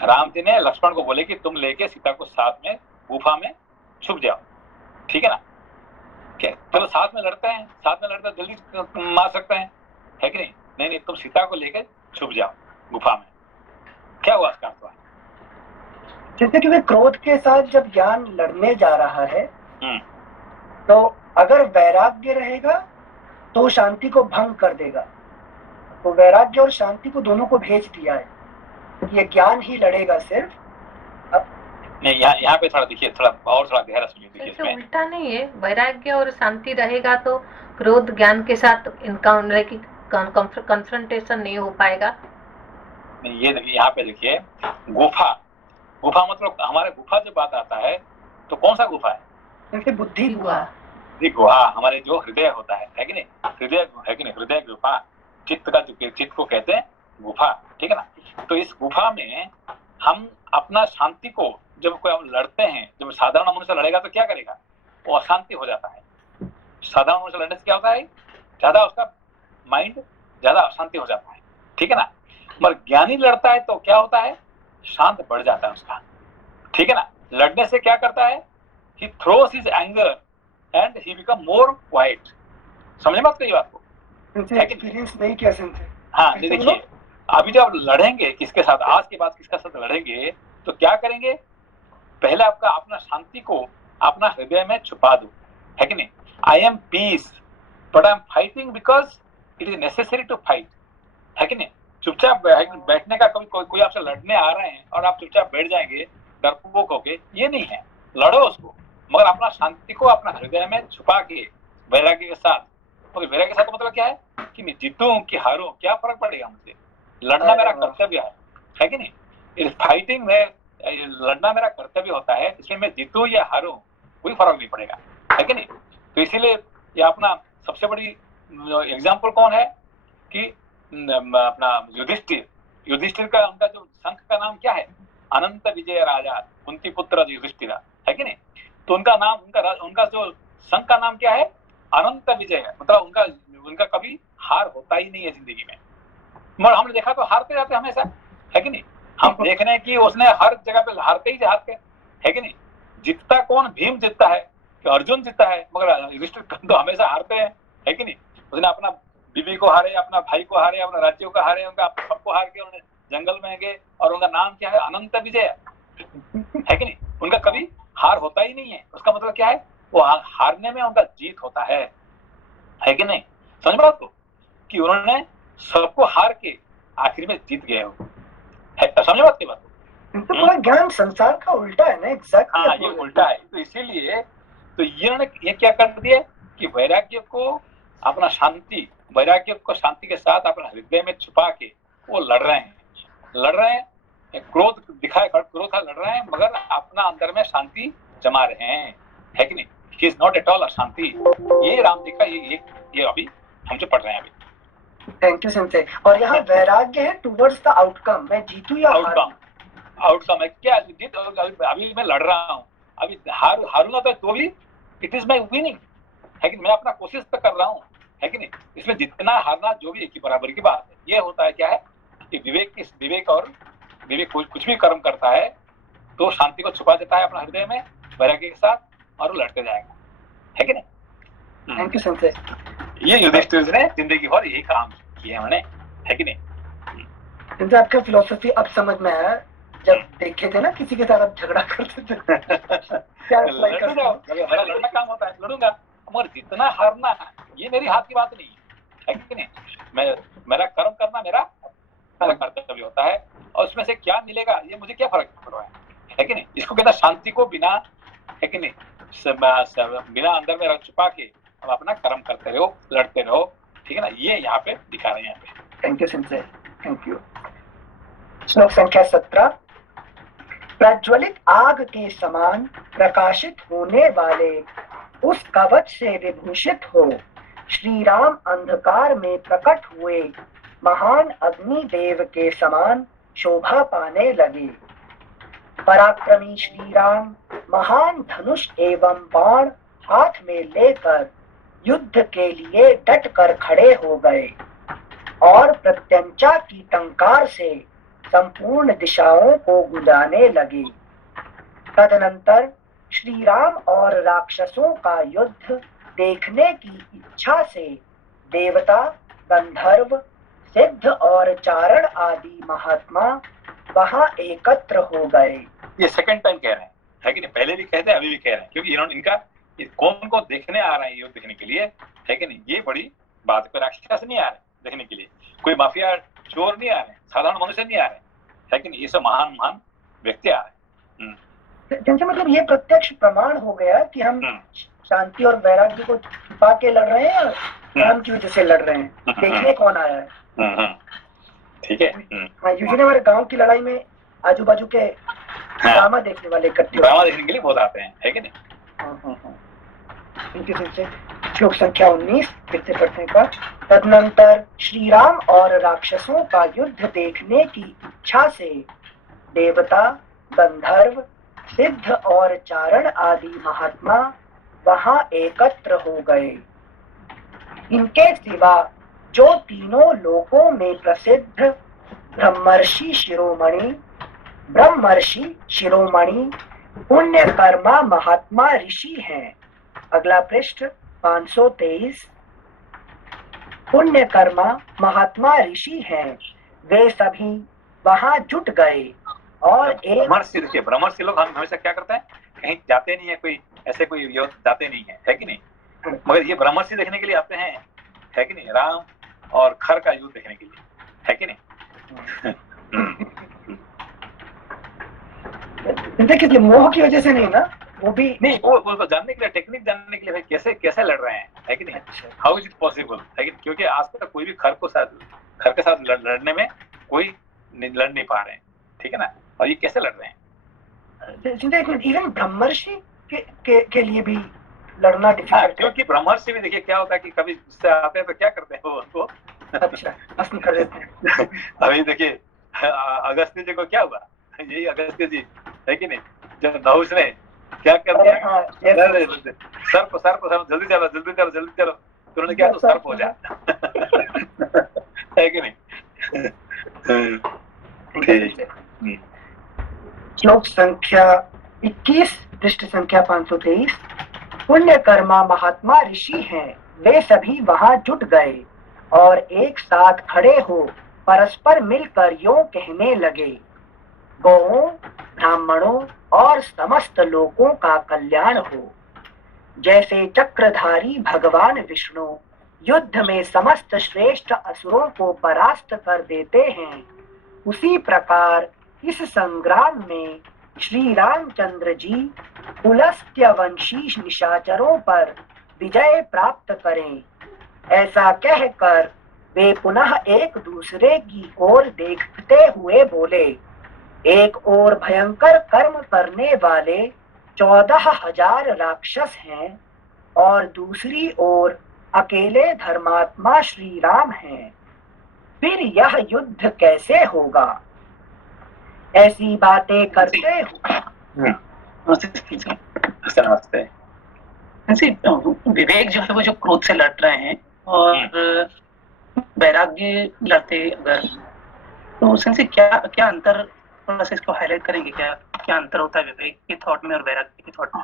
राम जी ने लक्ष्मण को बोले कि तुम लेके सीता को साथ में गुफा में छुप जाओ, ठीक है ना। क्या चलो साथ में लड़ते हैं, जल्दी मार सकते हैं, है कि नहीं। नहीं, तुम सीता को लेकर छुप जाओ गुफा में। क्या हुआ इसका अर्थ? जैसे कि वे क्रोध के साथ जब ज्ञान लड़ने जा रहा है, तो अगर वैराग्य रहेगा तो शांति को भंग कर देगा, तो वैराग्य और शांति को दोनों को भेज दिया है, ये ज्ञान ही लड़ेगा सिर्फ। नहीं, यहाँ पे थोड़ा देखिए, थोड़ा गहरा सुनिए। इसमें उल्टा नहीं है, वैराग्य और शांति रहेगा तो क्रोध ज्ञान के साथ इनकाउंटर की कन्फ्रंटेशन नहीं हो पाएगा। नहीं, ये देखिए, यहाँ पे देखिए, गुफा मतलब हमारे गुफा जब बात आता है तो कौन सा गुफा है? जैसे बुद्धि गुहा, हमारे जो हृदय होता है कि नहीं, हृदय है कि नहीं, हृदय गुफा, चित्त को कहते हैं गुफा, ठीक है ना। तो इस गुफा में हम अपना शांति को, जब कोई हम लड़ते हैं, जब साधारण मनुष्य लड़ेगा तो क्या करेगा? वो अशांति हो जाता है। साधारण मनुष्य लड़ने से क्या होता है? ज्यादा उसका माइंड ज्यादा अशांति हो जाता है, ठीक है ना। मगर ज्ञानी लड़ता है तो क्या होता है? शांत बढ़ जाता है उसका, ठीक है ना। लड़ने से क्या करता है? he throws his anger and he become more quiet। समझे बात कही बात को? एक्सपीरियंस नहीं किया समझे। हाँ, देखिए, अभी जब लड़ेंगे किसके साथ, आज के बाद किसके साथ लड़ेंगे, तो क्या करेंगे? पहले आपका अपना शांति को अपना हृदय में छुपा दो, है कि नहीं। I am peace but I am fighting because it is necessary to fight, है कि नहीं। चुपचाप बैठने का, कभी कोई आपसे लड़ने आ रहे हैं और आप चुपचाप बैठ जाएंगे डरपोक होके, ये नहीं है। लड़ो उसको, मगर अपना शांति को अपना हृदय में छुपा के वैराग्य के साथ। तो वैराग्य के साथ का मतलब क्या है कि मैं जीतूं कि हारूं, क्या फर्क पड़ेगा मुझे? लड़ना मेरा कर्तव्य है कि नहीं। इस फाइटिंग में लड़ना मेरा कर्तव्य होता है, इसमें मैं जीतूं या हारूं कोई फर्क नहीं पड़ेगा, है कि नहीं। तो इसीलिए ये अपना सबसे बड़ी एग्जाम्पल कौन है कि अपना युधिष्ठिर का, उनका जो शंख का नाम क्या है? अनंत विजय राजा कुंती पुत्र युधिष्ठिर, है कि नहीं। तो उनका नाम, उनका जो शंख का नाम क्या है? अनंत विजय, मतलब उनका कभी हार होता ही नहीं है जिंदगी में। मगर हमने देखा तो हारते जाते हमेशा, है कि नहीं। हम देख रहे हैं कि उसने हर जगह पे हारते ही जाते, है कि नहीं। जीतता कौन? भीम जीतता है कि अर्जुन जीतता है, मगर युधिष्ठिर तो हमेशा हारते हैं, है कि नहीं। उसने अपना बीबी को हारे, अपना भाई को हारे, अपना राज्यों को हारे, उनका सबको हार के उन्होंने जंगल में गए, और उनका नाम क्या है? अनंत विजय, है कि नहीं। उनका कभी हार होता ही नहीं है। उसका मतलब क्या है? वो हारने में उनका जीत होता है कि नहीं? समझ बात को कि उन्होंने सबको हार के आखिर में जीत गए हो, समझ बात की बात? तो पूरा ज्ञान संसार का उल्टा है ना, एग्जैक्टली। हाँ, ये उल्टा है। तो इसीलिए तो ये क्या कर दिया कि वैराग्य को अपना वैराग्य को शांति के साथ अपने हृदय में छुपा के वो लड़ रहे हैं, क्रोध दिखाए, क्रोध लड़ रहे हैं, मगर अपना अंदर में शांति जमा रहे हैं, है कि नहीं? He is not at all अशांति। ये राम जी का ये अभी हम जो पढ़ रहे हैं अभी। Thank you Sanjay. और यहाँ वैराग्य है टुवर्ड्स द आउटकम, मैं जीतू या आउटकम है क्या? अभी मैं लड़ रहा हूँ, अभी हारूंगा तो भी इट इज माई विनिंग, है कि मैं अपना कोशिश तो कर रहा हूँ, है कि नहीं? इसमें जितना हारना जो भी एक ही बराबर की बात है। ये होता है क्या है कि विवेक कुछ भी कर्म करता है तो शांति को छुपा देता है अपना हृदय में वैराग्य के साथ, और वो लड़ते जाएगा, है कि नहीं? Thank you Sanjay. ये युधिष्ठिर ने जिंदगी भर यही काम किए मैंने, है कि नहीं? संजय आपका फिलोसफी अब समझ में आया, जब देखे थे ना किसी के साथ आप झगड़ा करते थे क्या मेरा लड़ना काम होता है, लड़ूंगा, मगर जितना हारना ये मेरी हाथ की बात नहीं है कि नहीं? मेरा कर्म करना मेरा कर्तव्य होता है, और उसमें से क्या मिलेगा ये मुझे क्या फर्क पड़ रहा है कि नहीं? इसको कहता शांति को बिना, है कि नहीं, बिना अंदर में रख छुपा के अब अपना कर्म करते रहो, लड़ते रहो, ठीक है ना? ये यहाँ पे दिखा रहे हैं यहाँ पे। Thank you Sanjay, thank you. श्लोक संख्या 17। प्रज्वलित आग के समान प्रकाशित होने वाले उस कवच से विभूषित हो श्री राम अंधकार में प्रकट हुए महान अग्निदेव के समान शोभा पाने लगे। पराक्रमी श्री राम महान धनुष एवं बाण हाथ में लेकर युद्ध के लिए डट कर खड़े हो गए और प्रत्यंचा की टंकार से संपूर्ण दिशाओं को गुंजाने लगे। तदनंतर श्री राम और राक्षसों का युद्ध देखने की इच्छा से देवता, गंधर्व, सिद्ध और चारण आदि महात्मा वहां एकत्र हो गए। ये सेकंड टाइम कह रहे हैं, है कि नहीं? पहले भी कहते हैं, अभी भी कह रहे हैं, क्योंकि इनका कौन को देखने आ रहे हैं युद्ध देखने के लिए, है कि नहीं? ये बड़ी बात। कोई राक्षस नहीं आ रहे देखने के लिए, कोई माफिया चोर नहीं आ रहे, साधारण मनुष्य नहीं आ रहे, है कि नहीं? ये सब महान महान व्यक्ति आ रहे हैं। मतलब ये प्रत्यक्ष प्रमाण हो गया कि हम शांति और वैराग्य को छुपा के लड़ रहे हैं और राम की वजह से लड़ रहे हैं। देखने कौन आया है? ठीक है। यूजुअली हमारे गांव की लड़ाई में आजू बाजू के ड्रामा देखने वाले इकट्ठे, ड्रामा देखने के लिए बहुत आते हैं, है कि नहीं? श्लोक संख्या 19 फिर से पढ़ने का। तदनंतर श्री राम और राक्षसों का युद्ध देखने की इच्छा से देवता, गंधर्व, सिद्ध और चारण आदि महात्मा वहां एकत्र हो गए। इनके सिवा जो तीनों लोकों में प्रसिद्ध ब्रह्मर्षि शिरोमणि पुण्य कर्मा महात्मा ऋषि हैं। अगला पृष्ठ 523। पुण्य कर्मा महात्मा ऋषि हैं, वे सभी वहां जुट गए और एक ब्रह्मर्षि लोग हम हमेशा क्या करते हैं, कहीं जाते नहीं है, कोई ऐसे कोई योग जाते नहीं है कि नहीं? मगर ये ब्रह्मर्षि देखने के लिए आते हैं, है कि नहीं? राम और खर का युद्ध देखने के लिए, है कि नहीं? किसी मोह की वजह से नहीं ना, वो भी नहीं, वो जानने के लिए, टेक्निक जानने के लिए, भाई कैसे लड़ रहे हैं, है कि नहीं? हाउ इज इट पॉसिबल, है कि? क्योंकि आज तक कोई भी खर के साथ लड़ने में कोई लड़ नहीं पा रहे हैं, ठीक है ना? और ये कैसे लड़ रहे हैं? इवन ब्रह्मर्षि के लिए भी लड़ना डिफिकल्ट है, क्योंकि ब्रह्मर्षि भी देखिए क्या होता है कि कभी गुस्से आते हैं तो क्या करते हैं वो उनको अच्छा कर देते हैं। अभी देखिए अगस्त्य जी को क्या हुआ, यही अगस्त्य जी, है कि नहीं? जब नहुष ने क्या कर दिया, सर्प जल्दी चलो तो उन्होंने क्या, तो सर्प हो जा है कि नहीं? श्लोक संख्या 21 पृष्ठ संख्या 523। पुण्य कर्मा महात्मा ऋषि हैं, वे सभी वहां जुट गए और एक साथ खड़े हो परस्पर मिलकर यूं कहने लगे, गौओं, ब्राह्मणों और समस्त लोगों का कल्याण हो। जैसे चक्रधारी भगवान विष्णु युद्ध में समस्त श्रेष्ठ असुरों को परास्त कर देते हैं, उसी प्रकार इस संग्राम में श्री रामचंद्र जी पुलस्त्यवंशी निशाचरों पर विजय प्राप्त करें। ऐसा कहकर वे पुनः एक दूसरे की ओर देखते हुए बोले, एक ओर भयंकर कर्म करने वाले 14,000 राक्षस हैं और दूसरी ओर अकेले धर्मात्मा श्री राम हैं, फिर यह युद्ध कैसे होगा? ऐसी बातें करते हुए विवेक जो है वो जो क्रोध से लड़ रहे हैं और वैराग्य लड़ते अगर, तो उससे क्या क्या अंतर, थोड़ा सा इसको हाईलाइट करेंगे, क्या क्या अंतर होता है विवेक के थॉट में और वैराग्य के थॉट में?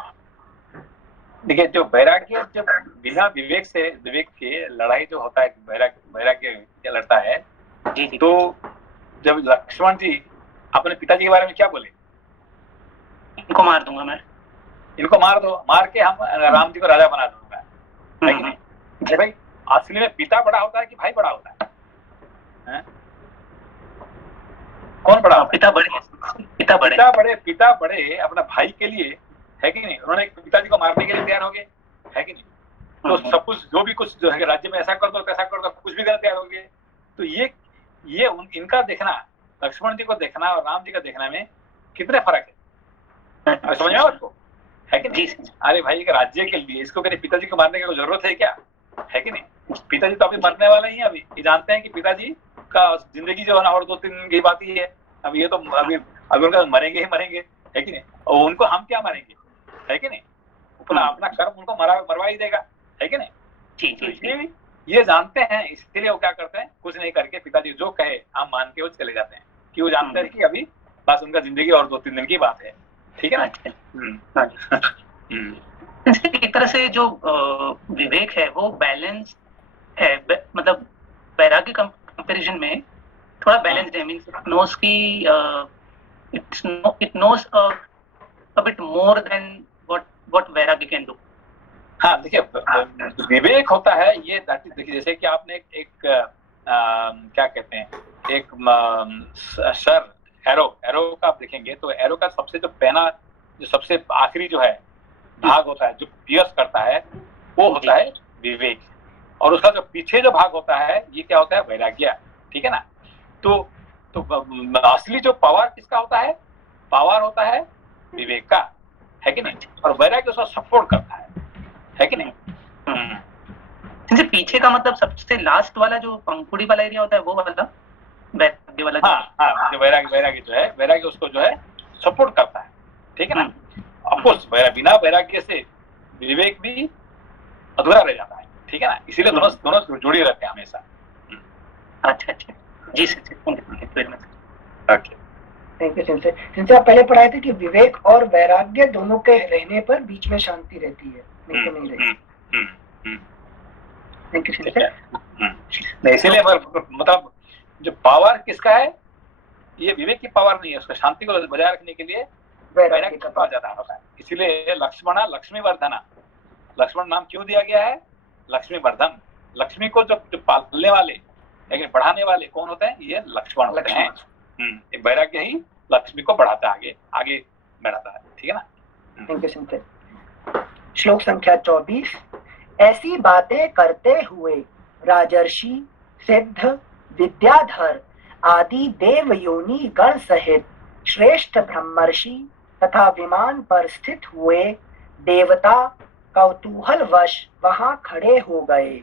देखिए, जो वैराग्य जब बिना विवेक से, विवेक की लड़ाई जो होता है, वैराग्य क्या लड़ता है जी। तो जब लक्ष्मण जी अपने पिताजी के बारे में क्या बोले, इनको मार दूंगा मैं, इनको मार दो, मार के हम राम जी को राजा बना दूंगा, है कि नहीं? भाई असली में पिता बड़ा होता है कि भाई बड़ा होता है? कौन बड़ा होता है? पिता बड़े अपना भाई के लिए, है कि नहीं? उन्होंने पिताजी को मारने के लिए तैयार हो गए, है कि नहीं? तो सब कुछ जो भी कुछ जो है राज्य में ऐसा कर दो तैसा कर दो, कुछ भी करने तैयार हो गए। तो ये इनका देखना, लक्ष्मण जी को देखना और राम जी का देखना में कितने फर्क है, समझ में आपको, है कि नहीं? अरे भाई के राज्य के लिए इसको कहीं पिताजी को मारने की कोई जरूरत है क्या, है कि नहीं? पिताजी तो अभी मरने वाले ही हैं, अभी ये जानते हैं कि पिताजी का जिंदगी जो है ना और 2-3 दिन की बात ही है। अब ये तो अभी उनका मरेंगे ही मरेंगे, है कि नहीं? और उनको हम क्या मारेंगे, है कि नहीं? अपना कर्म उनको मरवा ही देगा, है कि नहीं? तो इसलिए भी ये जानते हैं, इसलिए वो क्या करते हैं, कुछ नहीं करके पिताजी जो कहे हम मान के वो चले जाते हैं, कि वो जानते हैं कि अभी बस उनका जिंदगी और 2-3 दिन की बात है, ठीक है ना? एक तरह से जो विवेक है वो बैलेंस है, मतलब वैराग्य कंपैरिजन में थोड़ा बैलेंस्ड है, मींस इट नोस की it knows a bit more than what vairagya can do. हाँ, देखिए विवेक होता है ये, देखिए जैसे कि आपने एक क्या कहते हैं, एक सर एरो का आप देखेंगे तो एरो का सबसे जो पहना, जो सबसे आखिरी जो है भाग होता है, जो पियर्स करता है, वो होता है विवेक, और उसका जो पीछे जो भाग होता है ये क्या होता है, वैराग्य, ठीक है ना? तो असली जो पावर किसका होता है? पावर होता है विवेक का, है कि नहीं? और वैराग्य उसका सपोर्ट करता है कि नहीं? जैसे पीछे का मतलब सबसे लास्ट वाला जो पंखुड़ी वाला एरिया होता है वो वाला वैराग्य वाला। हाँ, जो वैराग्य जो है, वैराग्य उसको जो है सपोर्ट करता है, ठीक है ना? ऑफकोर्स बिना वैराग्य से विवेक भी अधूरा रह जाता है, ठीक है ना? इसीलिए दोनों जुड़े रहते हैं हमेशा। अच्छा जी सर, ओके, थैंक यू सिंसे। आप पहले पढ़ाए थे कि विवेक और वैराग्य दोनों के रहने पर बीच में शांति रहती है, नहीं तो नहीं रहती। थैंक यू सिंसे। इसीलिए मतलब जो पावर किसका है, ये विवेक की पावर नहीं है, उसका शांति को बजाय रखने के लिए वैराग्य का पावर ज्यादा होता है। इसीलिए लक्ष्मी वर्धना, लक्ष्मण नाम क्यों दिया गया है? लक्ष्मी वर्धन, लक्ष्मी को जो पालने वाले, लेकिन बढ़ाने वाले कौन होते हैं? ये लक्ष्मण होते हैं। वैराग्य ही लक्ष्मी को बढ़ाता है, आगे बढ़ाता है, ठीक है ना? थैंक यू सिंसे। श्लोक संख्या 24। ऐसी बातें करते हुए राजर्षि, सिद्ध, विद्याधर आदि देव योनि गण सहित श्रेष्ठ ब्रह्मर्षि तथा विमान पर स्थित हुए देवता कौतूहलवश वहां खड़े हो गए।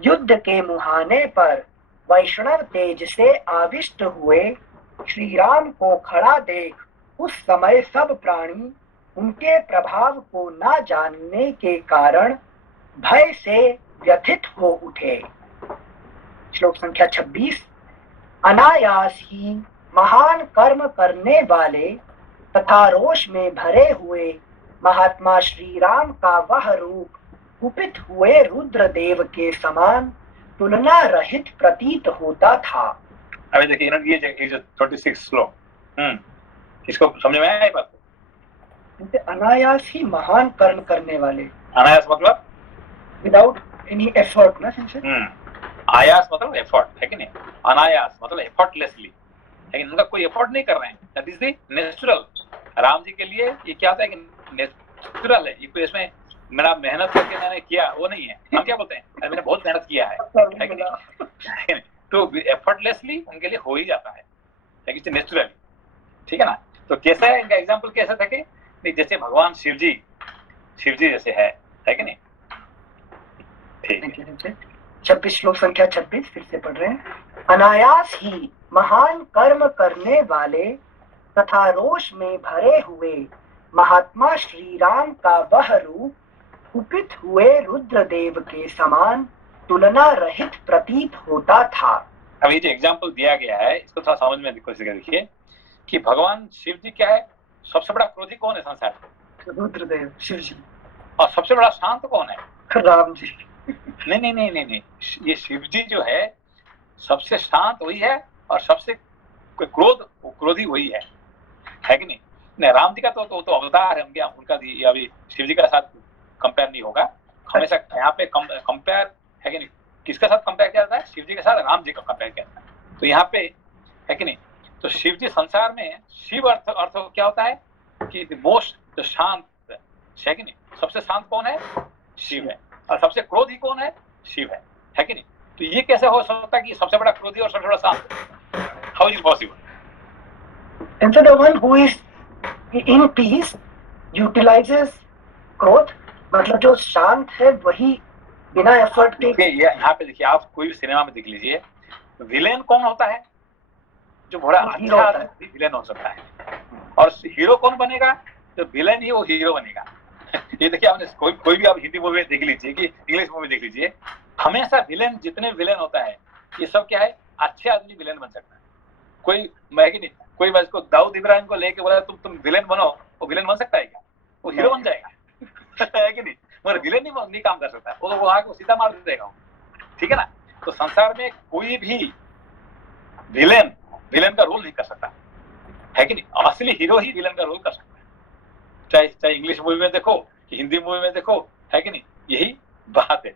युद्ध के मुहाने पर वैष्णव तेज से आविष्ट हुए श्री राम को खड़ा देख उस समय सब प्राणी उनके प्रभाव को न जानने के कारण भय से व्यथित हो उठे। श्लोक संख्या 26। अनायास ही महान कर्म करने वाले तथा रोष में भरे हुए महात्मा श्री राम का वह रूप कुपित हुए रुद्रदेव के समान तुलना रहित प्रतीत होता था। अभी देखिए ये जो 26 श्लोक, इसको समझ में आया बात? अनायास ही महान कर्म करने वाले। अनायास मतलब विदाउट एनी एफर्ट ना सेंस। आयास मतलब एफर्ट है कि नहीं, अनायास मतलब एफर्टलेसली, लेकिन उनका कोई एफर्ट नहीं कर रहे हैं, that is the natural. Ram ji के लिए ये क्या होता है कि नेचुरल है, ये कोई इसमें मेरा मेहनत करके मैंने किया वो नहीं है। हम क्या बोलते हैं, अरे मैंने बहुत मेहनत किया है कि नहीं? तो एफर्टलेसली उनके लिए हो ही जाता है लेकिन नेचुरली, ठीक है ना। तो कैसा है इनका एग्जाम्पल, कैसा था कि जैसे भगवान शिव जी जैसे है कि नहीं। ठीक है, 26 श्लोक संख्या 26 फिर से पढ़ रहे हैं। अनायास ही महान कर्म करने वाले तथा रोष में भरे हुए महात्मा श्री राम का वह रूप कुपित हुए रुद्रदेव के समान तुलना रहित प्रतीत होता था। अब ये जो एग्जाम्पल दिया गया है इसको थोड़ा समझ में कोशिश देखिए कि भगवान शिव जी क्या है, सबसे बड़ा क्रोधी कौन है संसार में? रुद्रदेव, शिव जी। और सबसे बड़ा शांत कौन है? राम जी। नहीं नहीं नहीं नहीं नहीं, ये शिव जी जो है सबसे शांत वही है और सबसे क्रोधी वही है कि नहीं। नहीं, राम जी का तो अवतार है उनका अभी शिव जी का साथ कंपेयर नहीं होगा हमेशा। यहाँ पे कंपेयर है कि नहीं, किसके साथ कंपेयर किया जाता है? शिव जी के साथ राम जी का कंपेयर किया जाता है। तो यहाँ पे है कि नहीं, तो शिव जी संसार में शिव अर्थ क्या होता है कि मोस्ट जो शांत है कि नहीं। सबसे शांत कौन है? शिव है। और सबसे क्रोधी कौन है? शिव है कि नहीं। तो ये कैसे हो सकता है कि सबसे बड़ा क्रोधी और सबसे बड़ा शांत? How is possible? And so the one who is in peace utilizes क्रोध, मतलब जो शांत है वही बिना एफर्ट के। यहाँ पे देखिए, आप कोई भी सिनेमा में देख लीजिए, विलेन कौन होता है? जो बड़ा अच्छा आदमी विलेन हो सकता है। और हीरो कौन बनेगा? जो विलेन ही वो हीरो बनेगा। ये देखिए, आपने कोई भी आप हिंदी मूवी देख लीजिए कि इंग्लिश मूवी देख लीजिए, हमेशा विलेन, जितने विलेन होता है ये सब क्या है, अच्छे आदमी विलेन बन सकता है। कोई मैं कि नहीं, कोई इसको दाऊद इब्राहिम को लेके बोला तुम विलेन बनो, वो विलेन बन सकता है क्या? वो हीरो बन जाएगा है कि नहीं। मगर विलेन नहीं काम कर सकता, वो तो आके सीधा मार देगा, ठीक है ना। तो संसार में कोई भी विलेन का रोल नहीं कर सकता है कि नहीं। असली हीरो ही विलेन का रोल कर सकता है, चाहे इंग्लिश मूवी में देखो कि हिंदी मूवी में देखो, है कि नहीं। यही बात है,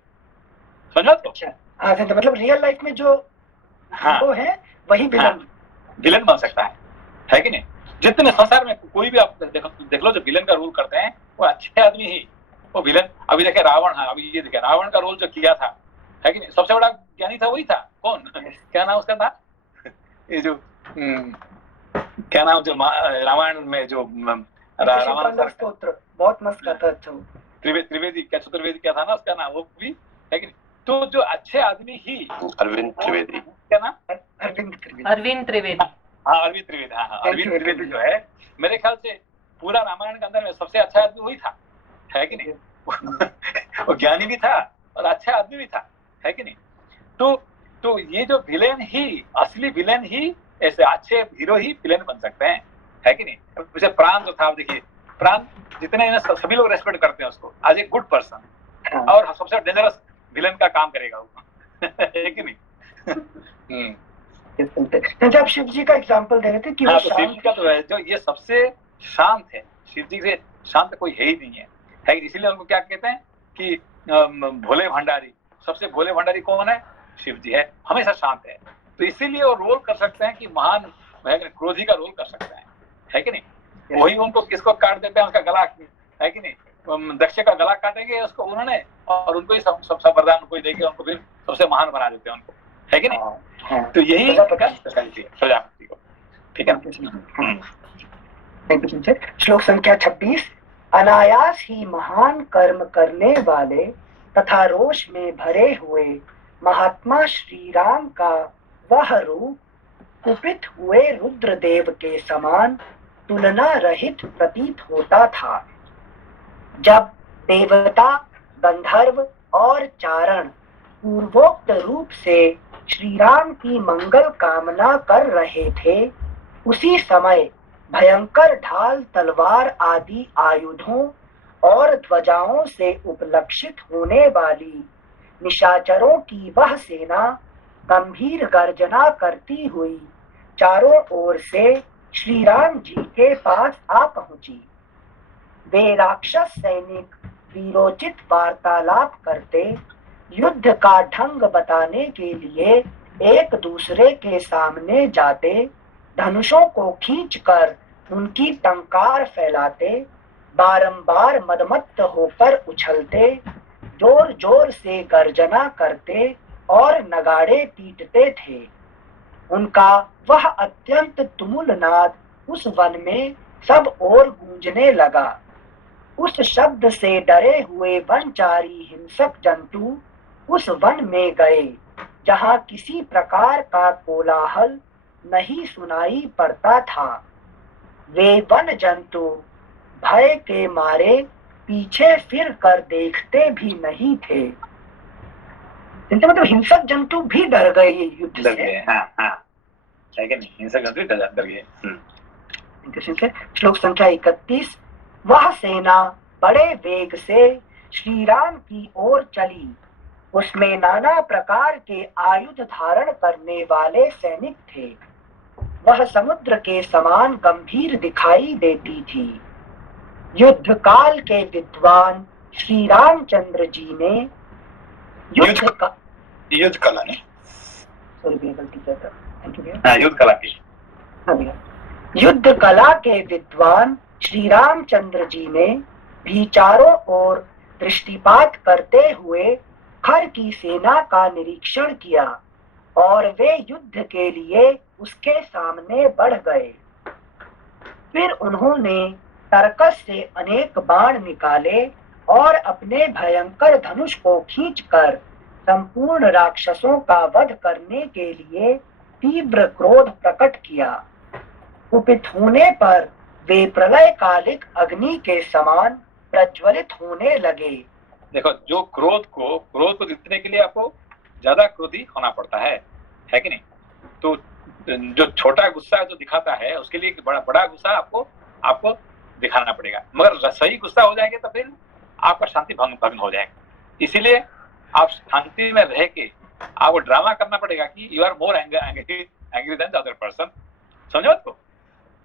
समझा? तो हाँ, तो मतलब रियल लाइफ में जो हीरो है वही विलेन बन सकता है कि नहीं। जितने संसार में कोई भी आप देख लो जो विलेन का रोल करते हैं वो अच्छे आदमी ही वो विलेन। अभी देखे रावण, हाँ अभी ये देखे रावण का रोल जो किया था है कि नहीं, सबसे बड़ा ज्ञानी था वही था। कौन? क्या नाम उसका था? ये जो क्या नाम, जो रामायण में जो रावण स्तोत्र बहुत मस्त था। अच्छा, त्रिवेदी, क्या चतुर्वेदी क्या था ना उसका नाम, वो भी है कि नहीं। तो जो अच्छे आदमी ही अरविंद त्रिवेदी, क्या नाम? अरविंद त्रिवेदी। हाँ, अरविंद त्रिवेदी। हाँ, अरविंद त्रिवेदी जो है मेरे ख्याल से पूरा रामायण के अंदर में सबसे अच्छा आदमी वही था, है कि नहीं। वो ज्ञानी भी था और अच्छा आदमी भी था, है कि नहीं। तो ये जो विलेन ही, असली विलेन ही, ऐसे अच्छे हीरो ही विलेन बन सकते हैं, है कि नहीं। जैसे प्राण जो था, देखिए प्राण जितने सभी लोग रेस्पेक्ट करते हैं उसको आज एक गुड पर्सन, और सबसे डेंजरस विलेन का काम करेगा वो है कि नहीं। जब शिव जी का एग्जांपल दे रहे थे कि वो शिव जी का तो है जो ये सबसे शांत है, शिव जी से शांत कोई है ही नहीं है इसीलिए उनको क्या कहते हैं कि भोले भंडारी। सबसे भोले भंडारी कौन है? शिव जी है, हमेशा शांत है। तो इसीलिए वो रोल कर सकते हैं कि महान क्रोधी का रोल कर सकते हैं, है कि नहीं। वही उनको किसको काट देते हैं, उसका गला, है कि नहीं। दक्ष का गला काटेंगे उसको उन्होंने, और उनको ही सब वरदान उनको ही देके उनको फिर सबसे महान बना देते हैं उनको, है कि नहीं। तो यही प्रजापति को, ठीक है। श्लोक संख्या 26। अनायास ही महान कर्म करने वाले तथा रोष में भरे हुए महात्मा श्री राम का वह रूप कुपित हुए रुद्रदेव के समान तुलना रहित प्रतीत होता था। जब देवता, गंधर्व और चारण पूर्वोक्त रूप से श्री राम की मंगल कामना कर रहे थे, उसी समय भयंकर ढाल, तलवार आदि आयुधों और ध्वजाओं से उपलक्षित होने वाली निशाचरों की वह सेना गंभीर गर्जना करती हुई चारों ओर से श्री राम जी के पास आ पहुंची। वे राक्षस सैनिक वीरोचित वार्तालाप करते, युद्ध का ढंग बताने के लिए एक दूसरे के सामने जाते, धनुषों को खींचकर उनकी टंकार फैलाते, बारंबार मदमत्त होकर उछलते, जोर जोर से गर्जना करते और नगाड़े पीटते थे। उनका वह अत्यंत तुमुल नाद उस वन में सब ओर गूंजने लगा। उस शब्द से डरे हुए वनचारी हिंसक जंतु उस वन में गए जहां किसी प्रकार का कोलाहल नहीं सुनाई पड़ता था। वे वन जंतु भय के मारे पीछे फिर कर देखते भी नहीं थे। मतलब हिंसक जंतु भी डर गए ये युद्ध से। हिंसक जंतु डर गए। श्लोक संख्या 31। वह सेना बड़े वेग से श्री राम की ओर चली। उसमें नाना प्रकार के आयुध धारण करने वाले सैनिक थे। वह समुद्र के समान गंभीर दिखाई देती थी। युद्ध काल के विद्वान श्री रामचंद्र जी ने युद्ध कला ने युद्ध कला के विद्वान श्री रामचंद्र जी ने भी चारों ओर दृष्टिपात करते हुए खर की सेना का निरीक्षण किया और वे युद्ध के लिए उसके सामने बढ़ गए। फिर उन्होंने तर्कस से अनेक बाण निकाले और अपने भयंकर धनुष को खींचकर संपूर्ण राक्षसों का वध करने के लिए तीव्र क्रोध प्रकट किया। कुपित होने पर वे प्रलयकालिक अग्नि के समान प्रज्वलित होने लगे। देखो, जो क्रोध को जीतने के लिए आपको ज्यादा क्रोधी होना पड़ता है कि नहीं? तो जो छोटा गुस्सा जो दिखाता है उसके लिए बड़ा गुस्सा आपको दिखाना पड़ेगा। मगर सही गुस्सा हो जाएगा तो फिर आपका शांति भंग हो जाएगा। इसीलिए आप शांति में रह के आपको ड्रामा करना पड़ेगा कि you are more angry than the other person. समझो आपको?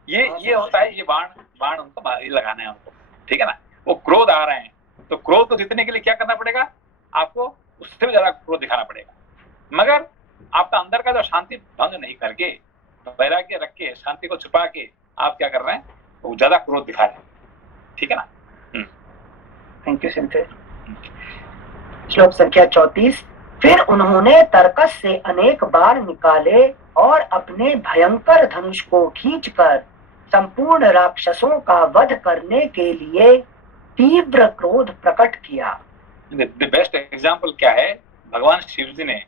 ये होता है, ये बाण उनको लगाना है उनको, ठीक है ना? वो क्रोध आ रहे हैं तो क्रोध को जीतने के लिए क्या करना पड़ेगा? आपको उससे भी ज्यादा क्रोध दिखाना पड़ेगा। मगर आपका अंदर का जो शांति भंग नहीं करके, वैराग्य रख के, शांति को छुपा के आप क्या कर रहे हैं? वो ज्यादा क्रोध दिखा रहे हैं, ठीक है ना? थैंक यू सिंथे। श्लोक संख्या 34। फिर उन्होंने तर्कस से अनेक बाण निकाले और अपने भयंकर धनुष को खींचकर संपूर्ण राक्षसों का वध करने के लिए तीव्र क्रोध प्रकट किया। द बेस्ट एग्जाम्पल क्या है? भगवान शिव जी ने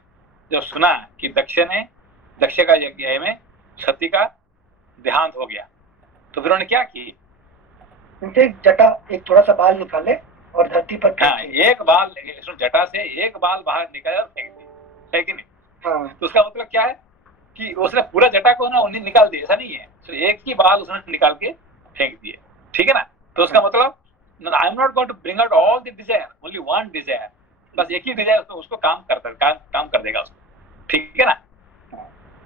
जब सुना कि दक्ष का यज्ञ में सती का देहांत हो गया, तो फिर उन्होंने क्या की? जटा एक थोड़ा सा बाल निकाले और धरती पर एक बाल जटा से एक बाल बाहर निकाला और फेंक दिया, है कि नहीं? तो उसका मतलब क्या है कि उसने पूरा जटा को ना उन्हें निकाल दिया, ऐसा नहीं है। तो एक ही बाल उसने निकाल के फेंक दिए, ठीक है ना? तो उसका मतलब I am not going to bring out all the desire, only one desire. बस एक ही डिजायर उसको काम कर देगा उसको, ठीक है ना?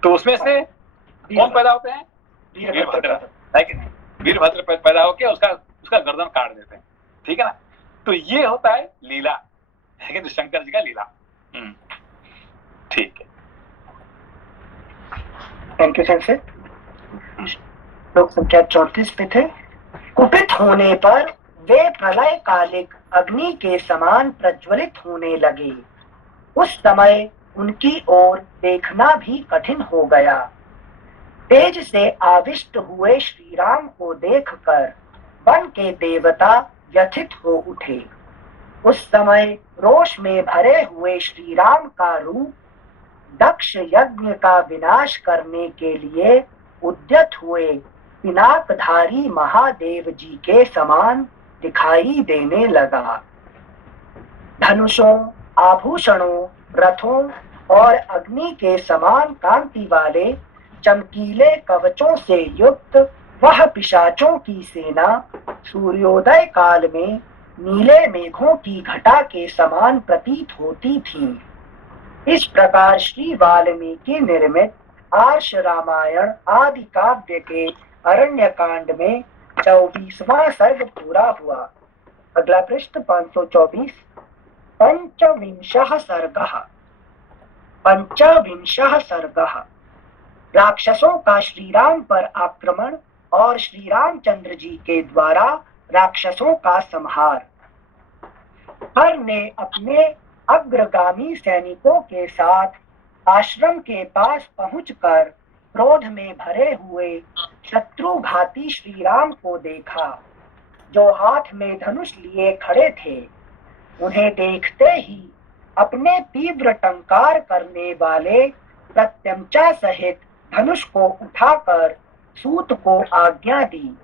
तो उसमें से कौन पैदा होते हैं? वीरभद्र, है कि नहीं? वीरभद्र पैदा होके उसका गर्दन काट देते हैं, ठीक है ना? तो ये होता है लीला, है कि शंकर जी का लीला। ठीक है, थैंक यू सर। लोक संख्या 34 पे थे। कुपित होने पर वे प्रलयकालिक अग्नि के समान प्रज्वलित होने लगे। उस समय उनकी ओर देखना भी कठिन हो गया। तेज से आविष्ट हुए श्री राम को देखकर वन के देवता व्यथित हो उठे। उस समय रोष में भरे हुए श्री राम का रूप दक्ष यज्ञ का विनाश करने के लिए उद्यत हुए पिनाकधारी महादेव जी के समान दिखाई देने लगा। धनुषों, आभूषणों, रथों और अग्नि के समान कांति वाले चमकीले कवचों से युक्त वह पिशाचों की सेना सूर्योदय काल में नीले मेघों की घटा के समान प्रतीत होती थी। इस प्रकार श्री वाल्मीकि निर्मित आर्ष रामायण आदि काव्य के अरण्य कांड में 24वां सर्ग पूरा हुआ। अगला पृष्ठ 524। पंचविंशः सर्गः। पंचविंशः सर्गः। राक्षसों का श्रीराम पर आक्रमण और श्री रामचंद्र जी के द्वारा राक्षसों का संहार। हर ने अपने अग्रगामी सैनिकों के साथ आश्रम के पास पहुंचकर क्रोध में भरे हुए शत्रुघाती श्री राम को देखा, जो हाथ में धनुष लिए खड़े थे। उन्हें देखते ही अपने तीव्र टंकार करने वाले प्रत्यंचा सहित धनुष को उठाकर सूत को आज्ञा दी,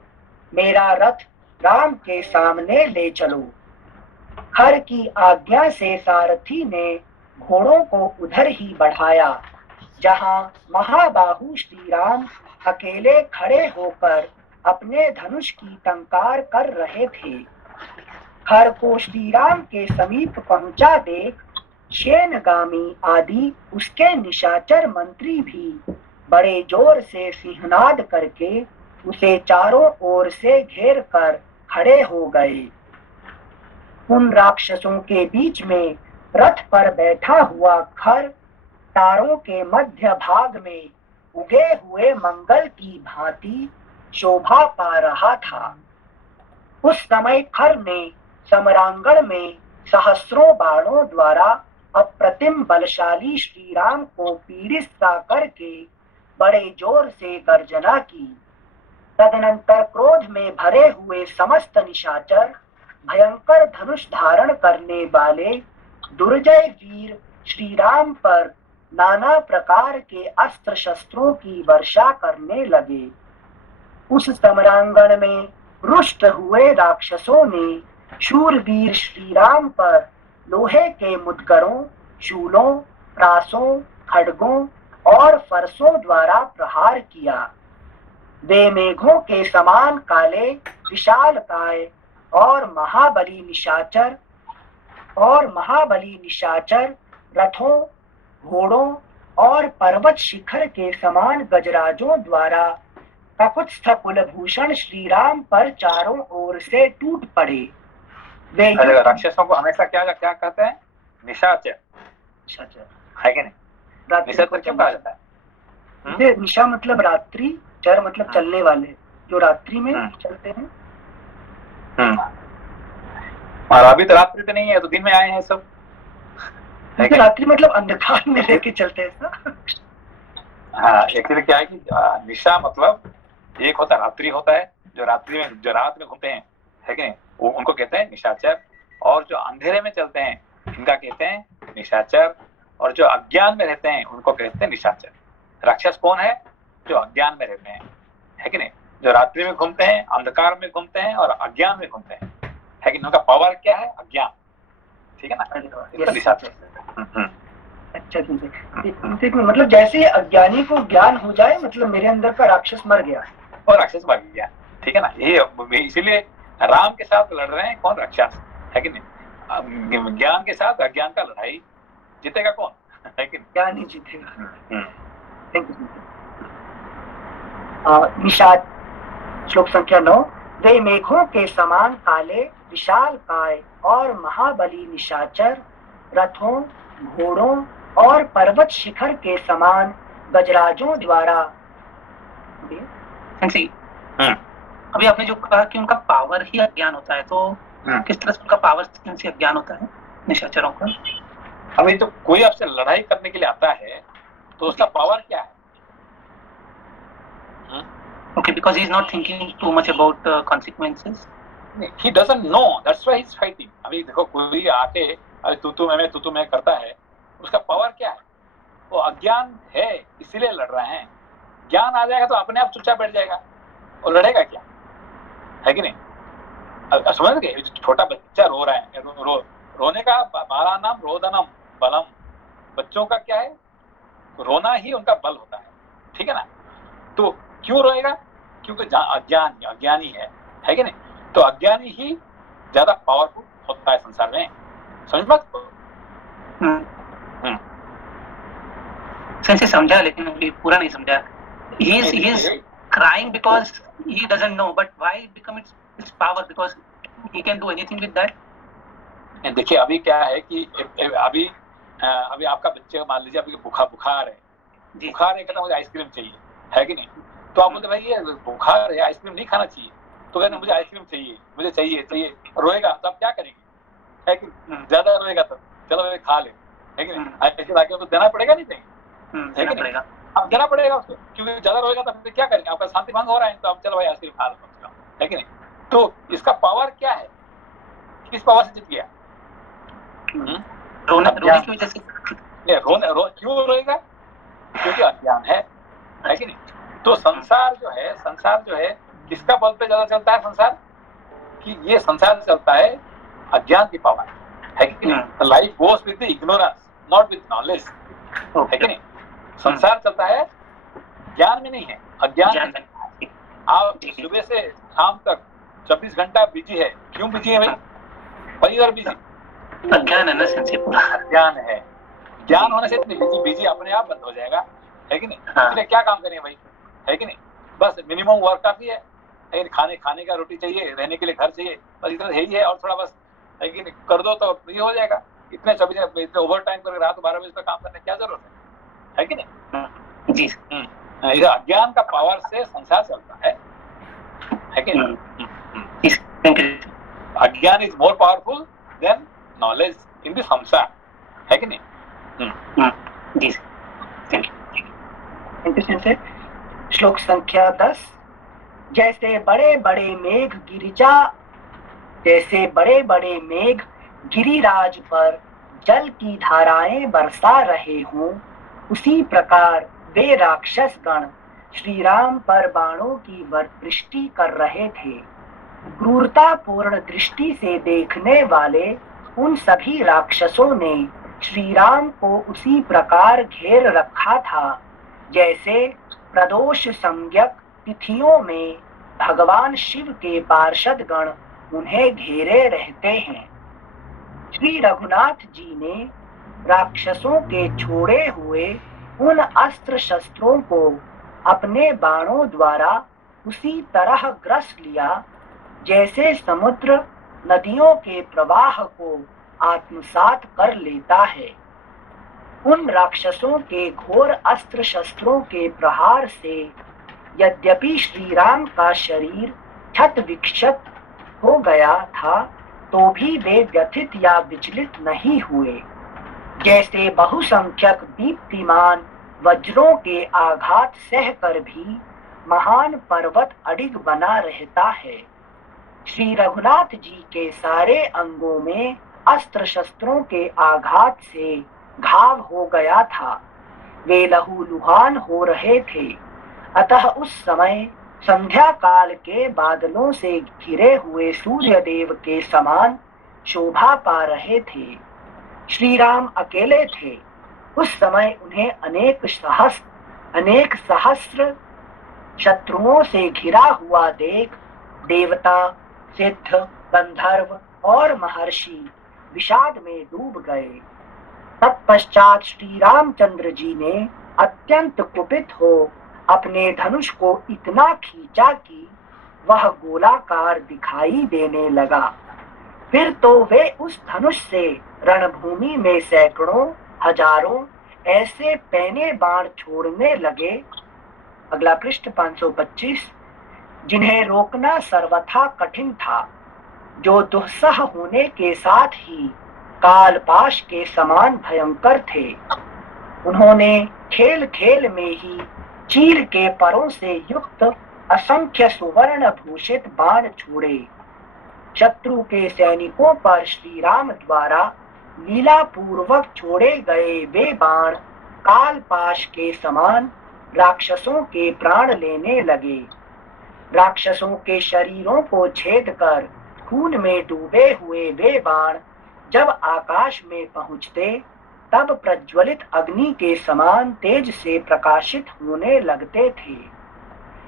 मेरा रथ राम के सामने ले चलो। हर की आज्ञा से सारथी ने घोड़ों को उधर ही बढ़ाया जहां महाबाहु श्री राम अकेले खड़े होकर अपने धनुष की टंकार कर रहे थे। हर को श्री राम के समीप पहुंचा देख शेनगामी आदि उसके निशाचर मंत्री भी बड़े जोर से सिंहनाद करके उसे चारों ओर से घेर कर खड़े हो गए। उन राक्षसों के बीच में रथ पर बैठा हुआ खर तारों के मध्य भाग में उगे हुए मंगल की भांति शोभा पा रहा था। उस समय खर ने समरांगण में सहस्रों बाणों द्वारा अप्रतिम बलशाली श्री राम को पीड़ित सा करके बड़े जोर से गर्जना की। तदनंतर क्रोध में भरे हुए समस्त निशाचर भयंकर धनुष धारण करने वाले दुर्जय वीर श्री राम पर नाना प्रकार के अस्त्र शस्त्रों की वर्षा करने लगे। उस समरांगण में रुष्ट हुए राक्षसों ने शूरवीर श्री राम पर लोहे के मुद्गरों, शूलों, प्रासों, खड्गों और फरसों द्वारा प्रहार किया। वे मेघों के समान काले विशालकाय और महाबली निशाचर रथों, घोड़ों और पर्वत शिखर के समान गजराजों द्वारा ककुत्स्थ कुलभूषण श्री राम पर चारों ओर से टूट पड़े। वे राक्षसों को हमेशा क्या क्या कहते हैं? निशाचर है कि नहीं? निशाचर क्यों कहा जाता है? निशा मतलब रात्रि, चर मतलब चलने वाले, जो रात्रि में चलते हैं। और अभी तो रात्रि तो नहीं है, तो दिन में आए हैं सब। रात्रि मतलब अंधकार में लेके चलते हैं। हाँ, एक्चुअली क्या है कि निशा मतलब एक होता है, रात्रि होता है, जो रात्रि में, जो रात में घूमते हैं, है कि नहीं, वो उनको कहते हैं निशाचर। और जो अंधेरे में चलते हैं इनका कहते हैं निशाचर। और जो अज्ञान में रहते हैं उनको कहते हैं निशाचर। राक्षस कौन है? जो अज्ञान में रहते हैं, है कि नहीं, जो रात्रि में घूमते हैं, अंधकार में घूमते हैं और अज्ञान में घूमते हैं, है कि उनका पावर क्या है? अज्ञान। ठीक है ना, निशाचर। अच्छा, ठीक है। मतलब जैसे अज्ञानी को ज्ञान हो जाए, मतलब मेरे अंदर का राक्षस मर गया और राक्षस मर गया। ठीक है ना, ये इसीलिए राम के साथ लड़ रहे हैं कौन? राक्षस, है कि नहीं। ज्ञान के साथ अज्ञान का लड़ाई, जीतेगा कौन? है कि नहीं? ज्ञान ही जीतेगा। निषाद श्लोक संख्या 9। वे मेघों के समान काले विशालकाय और महाबली निशाचर रथों, घोड़ों और पर्वत शिखर के समान गजराजों द्वारा। अभी आपने जो कहा कि उनका पावर ही अज्ञान होता है, तो किस तरह से उनका पावर से अज्ञान होता है निशाचरों का? अभी तो कोई आपसे लड़ाई करने के लिए आता है तो उसका पावर क्या है? Okay, because he is not thinking too much about consequences. He doesn't know. That's why he is fighting. अभी देखो, कोई आके तू मैं करता है, उसका पावर क्या है? वो अज्ञान है, इसीलिए लड़ रहे हैं। ज्ञान आ जाएगा तो अपने आप चुपचाप बैठ जाएगा और लड़ेगा क्या? है कि नहीं? समझ गए? छोटा बच्चा रो रहा है, रोने का हमारा नाम रोदनम बलम। बच्चों का क्या है? रोना ही उनका बल होता है। ठीक है ना? तो क्यों रोएगा? क्योंकि अज्ञानी है कि नहीं? तो अज्ञानी ही ज्यादा पावरफुल होता है संसार में। समझ बात को? समझा, लेकिन अभी पूरा नहीं समझा। He is crying because he doesn't know, but why it become its power? Because he can do anything with that. देखिए अभी क्या है कि अभी आपका बच्चे मान लीजिए अभी बुखार है, बुखार है, कहता मुझे आइसक्रीम चाहिए, है कि नहीं? तो आप बोलते भाई ये बुखार है, आइसक्रीम नहीं खाना चाहिए, तो कहते मुझे आइसक्रीम चाहिए, मुझे चाहिए, रोएगा तो आप क्या करेंगे? है कि ज्यादा रोएगा तो चलो खा ले, है कि नहीं? आइसक्रीम तो देना पड़ेगा नहीं, है कि नहीं? अब देना पड़ेगा उसको, क्योंकि ज्यादा रोएगा तो फिर क्या करेंगे? आपका शांति भंग हो रहा है, तो आप चलो भाई आइसक्रीम खा लो, है कि नहीं? तो इसका पावर क्या है? किस पावर से जीत गया? रोने की वजह से क्यों रोएगा? क्योंकि अज्ञान है कि नहीं? तो संसार जो है किसका बल पे ज्यादा चलता है? संसार कि ये संसार चलता है अज्ञान की पावर, है कि नहीं? Life goes with the ignorance, not with knowledge, है कि नहीं? संसार चलता है ज्ञान में नहीं है, अज्ञान में। आप सुबह से शाम तक 24 घंटा बिजी है, क्यों बिजी है भाई? परिवार बिजी, अज्ञान है ना, अज्ञान है। ज्ञान होने से इतनी बिजी अपने आप बंद हो जाएगा, है कि नहीं? इसलिए क्या काम करें भाई, है कि नहीं? बस मिनिमम वर्क काफी है, खाने का रोटी चाहिए, रहने के लिए घर चाहिए, बस इतना यही है, और थोड़ा बस है कि नहीं कर दो तो ये हो जाएगा। इतने 24 इतने ओवर टाइम करके रात 12 बजे तक काम करने की क्या जरूरत है कि नहीं? जी। इधर अज्ञान का पावर से संसार चलता है कि नहीं? अज्ञान is more powerful than knowledge in the संसार, है कि नहीं? जी, थैंक यू। श्लोक संख्या 10। जैसे बड़े बड़े मेघ गिरिराज पर जल की धाराएं बरसा रहे हों, उसी प्रकार वे राक्षस गण श्री राम पर बाणों की वृष्टि कर रहे थे। क्रूरतापूर्ण दृष्टि से देखने वाले उन सभी राक्षसों ने श्री राम को उसी प्रकार घेर रखा था जैसे प्रदोष संज्ञक तिथियों में भगवान शिव के पार्षद गण उन्हें घेरे रहते हैं। श्री रघुनाथ जी ने राक्षसों के छोड़े हुए उन अस्त्र शस्त्रों को अपने बाणों द्वारा उसी तरह ग्रस लिया जैसे समुद्र नदियों के प्रवाह को आत्मसात कर लेता है। उन राक्षसों के घोर अस्त्र शस्त्रों के प्रहार से यद्यपि श्री राम का शरीर क्षत विक्षत हो गया था, तो भी वे व्यथित या विचलित नहीं हुए। जैसे बहुसंख्यक दीप्तिमान वज्रों के आघात सहकर भी महान पर्वत अडिग बना रहता है। श्री रघुनाथ जी के सारे अंगों में अस्त्र शस्त्रों के आघात से घाव हो गया था, वे लहूलुहान हो रहे थे। अतः उस समय संध्या काल के बादलों से घिरे हुए सूर्य देव के समान शोभा पा रहे थे। श्री राम अकेले थे। उस समय उन्हें अनेक सहस्र शत्रुओं से घिरा हुआ देख देवता, सिद्ध, गंधर्व और महर्षि विषाद में डूब गए। तत्पश्चात श्री रामचंद्र जी ने अत्यंत कुपित हो अपने धनुष को इतना खींचा कि वह गोलाकार दिखाई देने लगा। फिर तो वे उस धनुष से रणभूमि में सैकड़ों हजारों ऐसे पैने बाण छोड़ने लगे। अगला पृष्ठ 525। जिन्हें रोकना सर्वथा कठिन था, जो दुस्सह होने के साथ ही कालपाश के समान भयंकर थे। उन्होंने खेल खेल में ही चील के परों से युक्त असंख्य सुवर्ण भूषित बाण छोड़े। शत्रु के सैनिकों पर श्री राम द्वारा लीला पूर्वक छोड़े गए वे बाण कालपाश के समान राक्षसों के प्राण लेने लगे। राक्षसों के शरीरों को छेद कर खून में डूबे हुए वे बाण जब आकाश में पहुंचते, तब प्रज्वलित अग्नि के समान तेज से प्रकाशित होने लगते थे।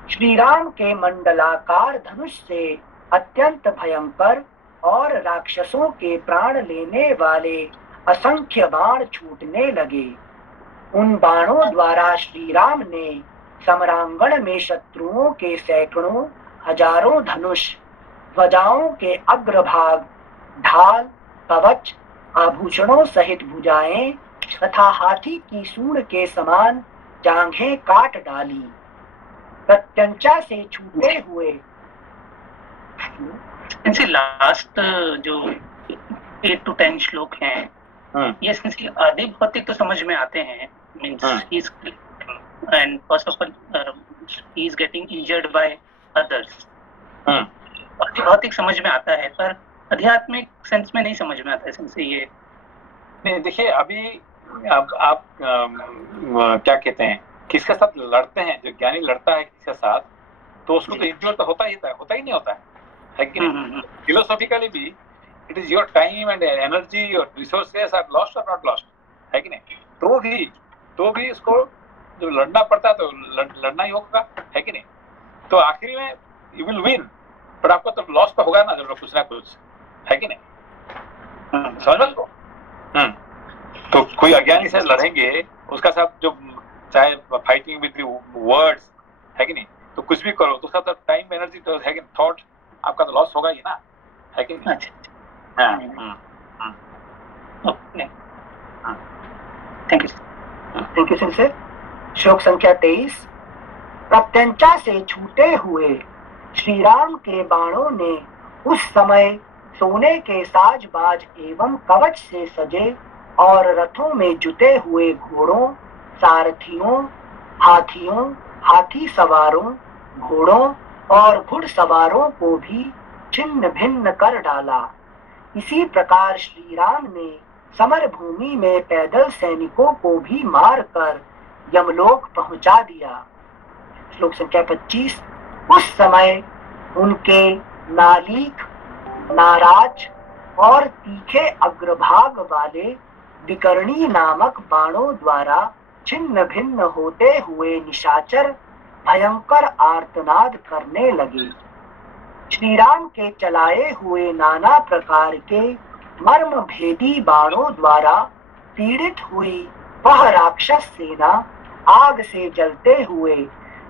श्री राम के मंडलाकार धनुष से अत्यंत भयंकर और राक्षसों के प्राण लेने वाले असंख्य बाण छूटने लगे। उन बाणों द्वारा श्री राम ने समरांगण में शत्रुओं के सैकड़ों हजारों धनुष, ध्वजाओं के अग्रभाग, ढाल, कवच, आभूषणों सहित भुजाएं तथा हाथी की सूंड के समान जांघें काट डाली। प्रत्यंचा से छूटे हुए इनसे लास्ट जो 8 to 10 श्लोक हैं, ये essentially आदि भौतिक तो समझ में आते हैं, means and first of all he is getting injured by others, आदि भौतिक समझ में आता है, पर आध्यात्मिक सेंस में नहीं समझ में आता है। सेंस ये नहीं, देखिए अभी आप क्या कहते हैं, किसके साथ लड़ते हैं, जो ज्ञानी लड़ता है किसके साथ, तो उसको तो इंजोर तो होता ही नहीं होता है कि नहीं? फिलोसॉफिकली भी it is your time and energy, your resources are lost और नॉट लॉस्ट, है कि नहीं? तो भी इसको जो लड़ना पड़ता है तो लड़ना ही होगा, है कि नहीं? तो आखिरी में यू विल विन, पर आपको तो लॉस तो होगा ना जरूर कुछ ना कुछ, है कि नहीं? समझ लो। तो कोई अज्ञानी से लड़ेंगे, उसका साथ जो चाहे फाइटिंग विद वर्ड्स, है कि नहीं, तो कुछ भी करो तो उसका तो टाइम एनर्जी तो है कि थॉट आपका तो लॉस होगा ही ना, है कि नहीं? Thank you sir. श्लोक संख्या 23। प्रत्यंचा से छूटे हुए श्री राम के बाणों ने उस समय सोने के साजबाज एवं कवच से सजे और रथों में जुटे हुए घोड़ों, सारथियों, हाथियों, हाथी सवारों, घोड़ों और घुड़सवारों को भी छिन्न भिन्न कर डाला। इसी प्रकार श्री राम ने समर भूमि में पैदल सैनिकों को भी मार कर यमलोक पहुंचा दिया। श्लोक संख्या 25। उस समय उनके नालीक, नाराज और तीखे अग्रभाग वाले विकर्णी नामक बाणों द्वारा छिन्न भिन्न होते हुए निशाचर भयंकर आर्तनाद करने लगे। श्री राम के चलाए हुए नाना प्रकार के मर्म भेदी बाणों द्वारा पीड़ित हुई वह राक्षस सेना आग से जलते हुए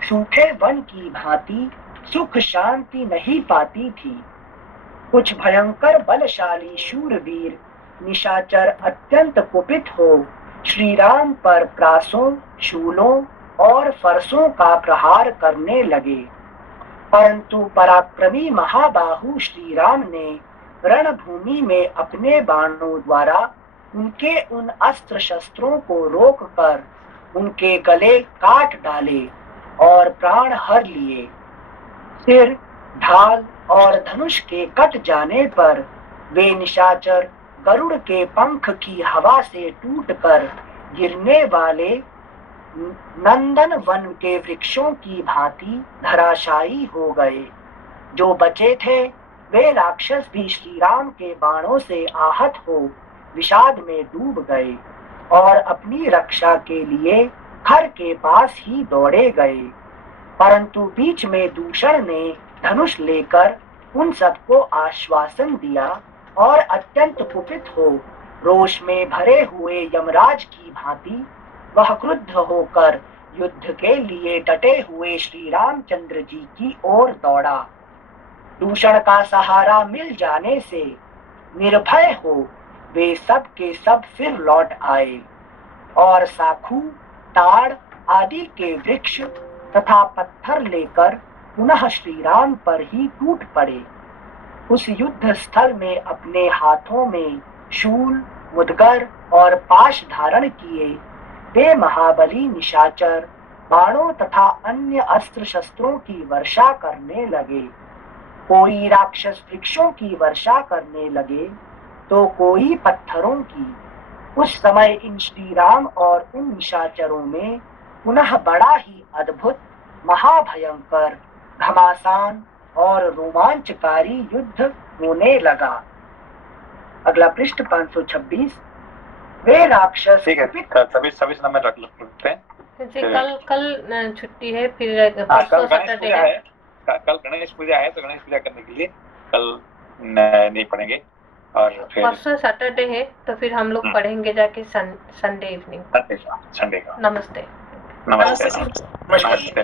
सूखे वन की भांति सुख शांति नहीं पाती थी। कुछ भयंकर बलशाली शूरवीर निशाचर अत्यंत कुपित हो श्री राम पर प्रासों, शूलों और फरसों का प्रहार करने लगे, परंतु पराक्रमी महाबाहु श्री राम ने रणभूमि में अपने बाणों द्वारा उनके उन अस्त्र शस्त्रों को रोककर उनके गले काट डाले और प्राण हर लिए। सिर, ढाल और धनुष के कट जाने पर वे निशाचर गरुड़ के पंख की हवा से टूटकर गिरने वाले नंदन वन के वृक्षों की भांति धराशायी हो गए। जो बचे थे वे राक्षस भी श्री राम के बाणों से आहत हो विषाद में डूब गए और अपनी रक्षा के लिए खर के पास ही दौड़े गए, परंतु बीच में दूषण ने धनुष लेकर उन सबको आश्वासन दिया और अत्यंत कुपित हो रोष में भरे हुए यमराज की भांति वह क्रुद्ध होकर युद्ध के लिए डटे हुए श्री रामचंद्र जी की ओर दौड़ा। दूषण का सहारा मिल जाने से निर्भय हो वे सब के सब फिर लौट आए और साखू, ताड़ आदि के वृक्ष तथा पत्थर लेकर पुनः श्री राम पर ही टूट पड़े। उस युद्ध स्थल में अपने हाथों में शूल, मुदगर और पाश धारण किए वे महाबली निशाचर बाणों तथा अन्य अस्त्र शस्त्रों की वर्षा करने लगे। कोई राक्षस वृक्षों की वर्षा करने लगे तो कोई पत्थरों की। उस समय इन श्री राम और उन निशाचरों में पुनः बड़ा ही अद्भुत, महाभयंकर, घमासान और रोमांचकारी युद्ध होने लगा। अगला पृष्ठ 526। वे राक्षस सभी नंबर रख लेते हैं। कल छुट्टी है, फिर परसों सैटरडे है। कल गणेश पूजा है तो गणेश पूजा करने के लिए कल नहीं पढ़ेंगे और फिर परसों सैटरडे है तो फिर हम लोग पढ़ेंगे जाके संडे इवनिंग, संडे का। नमस्ते। नमस्ते।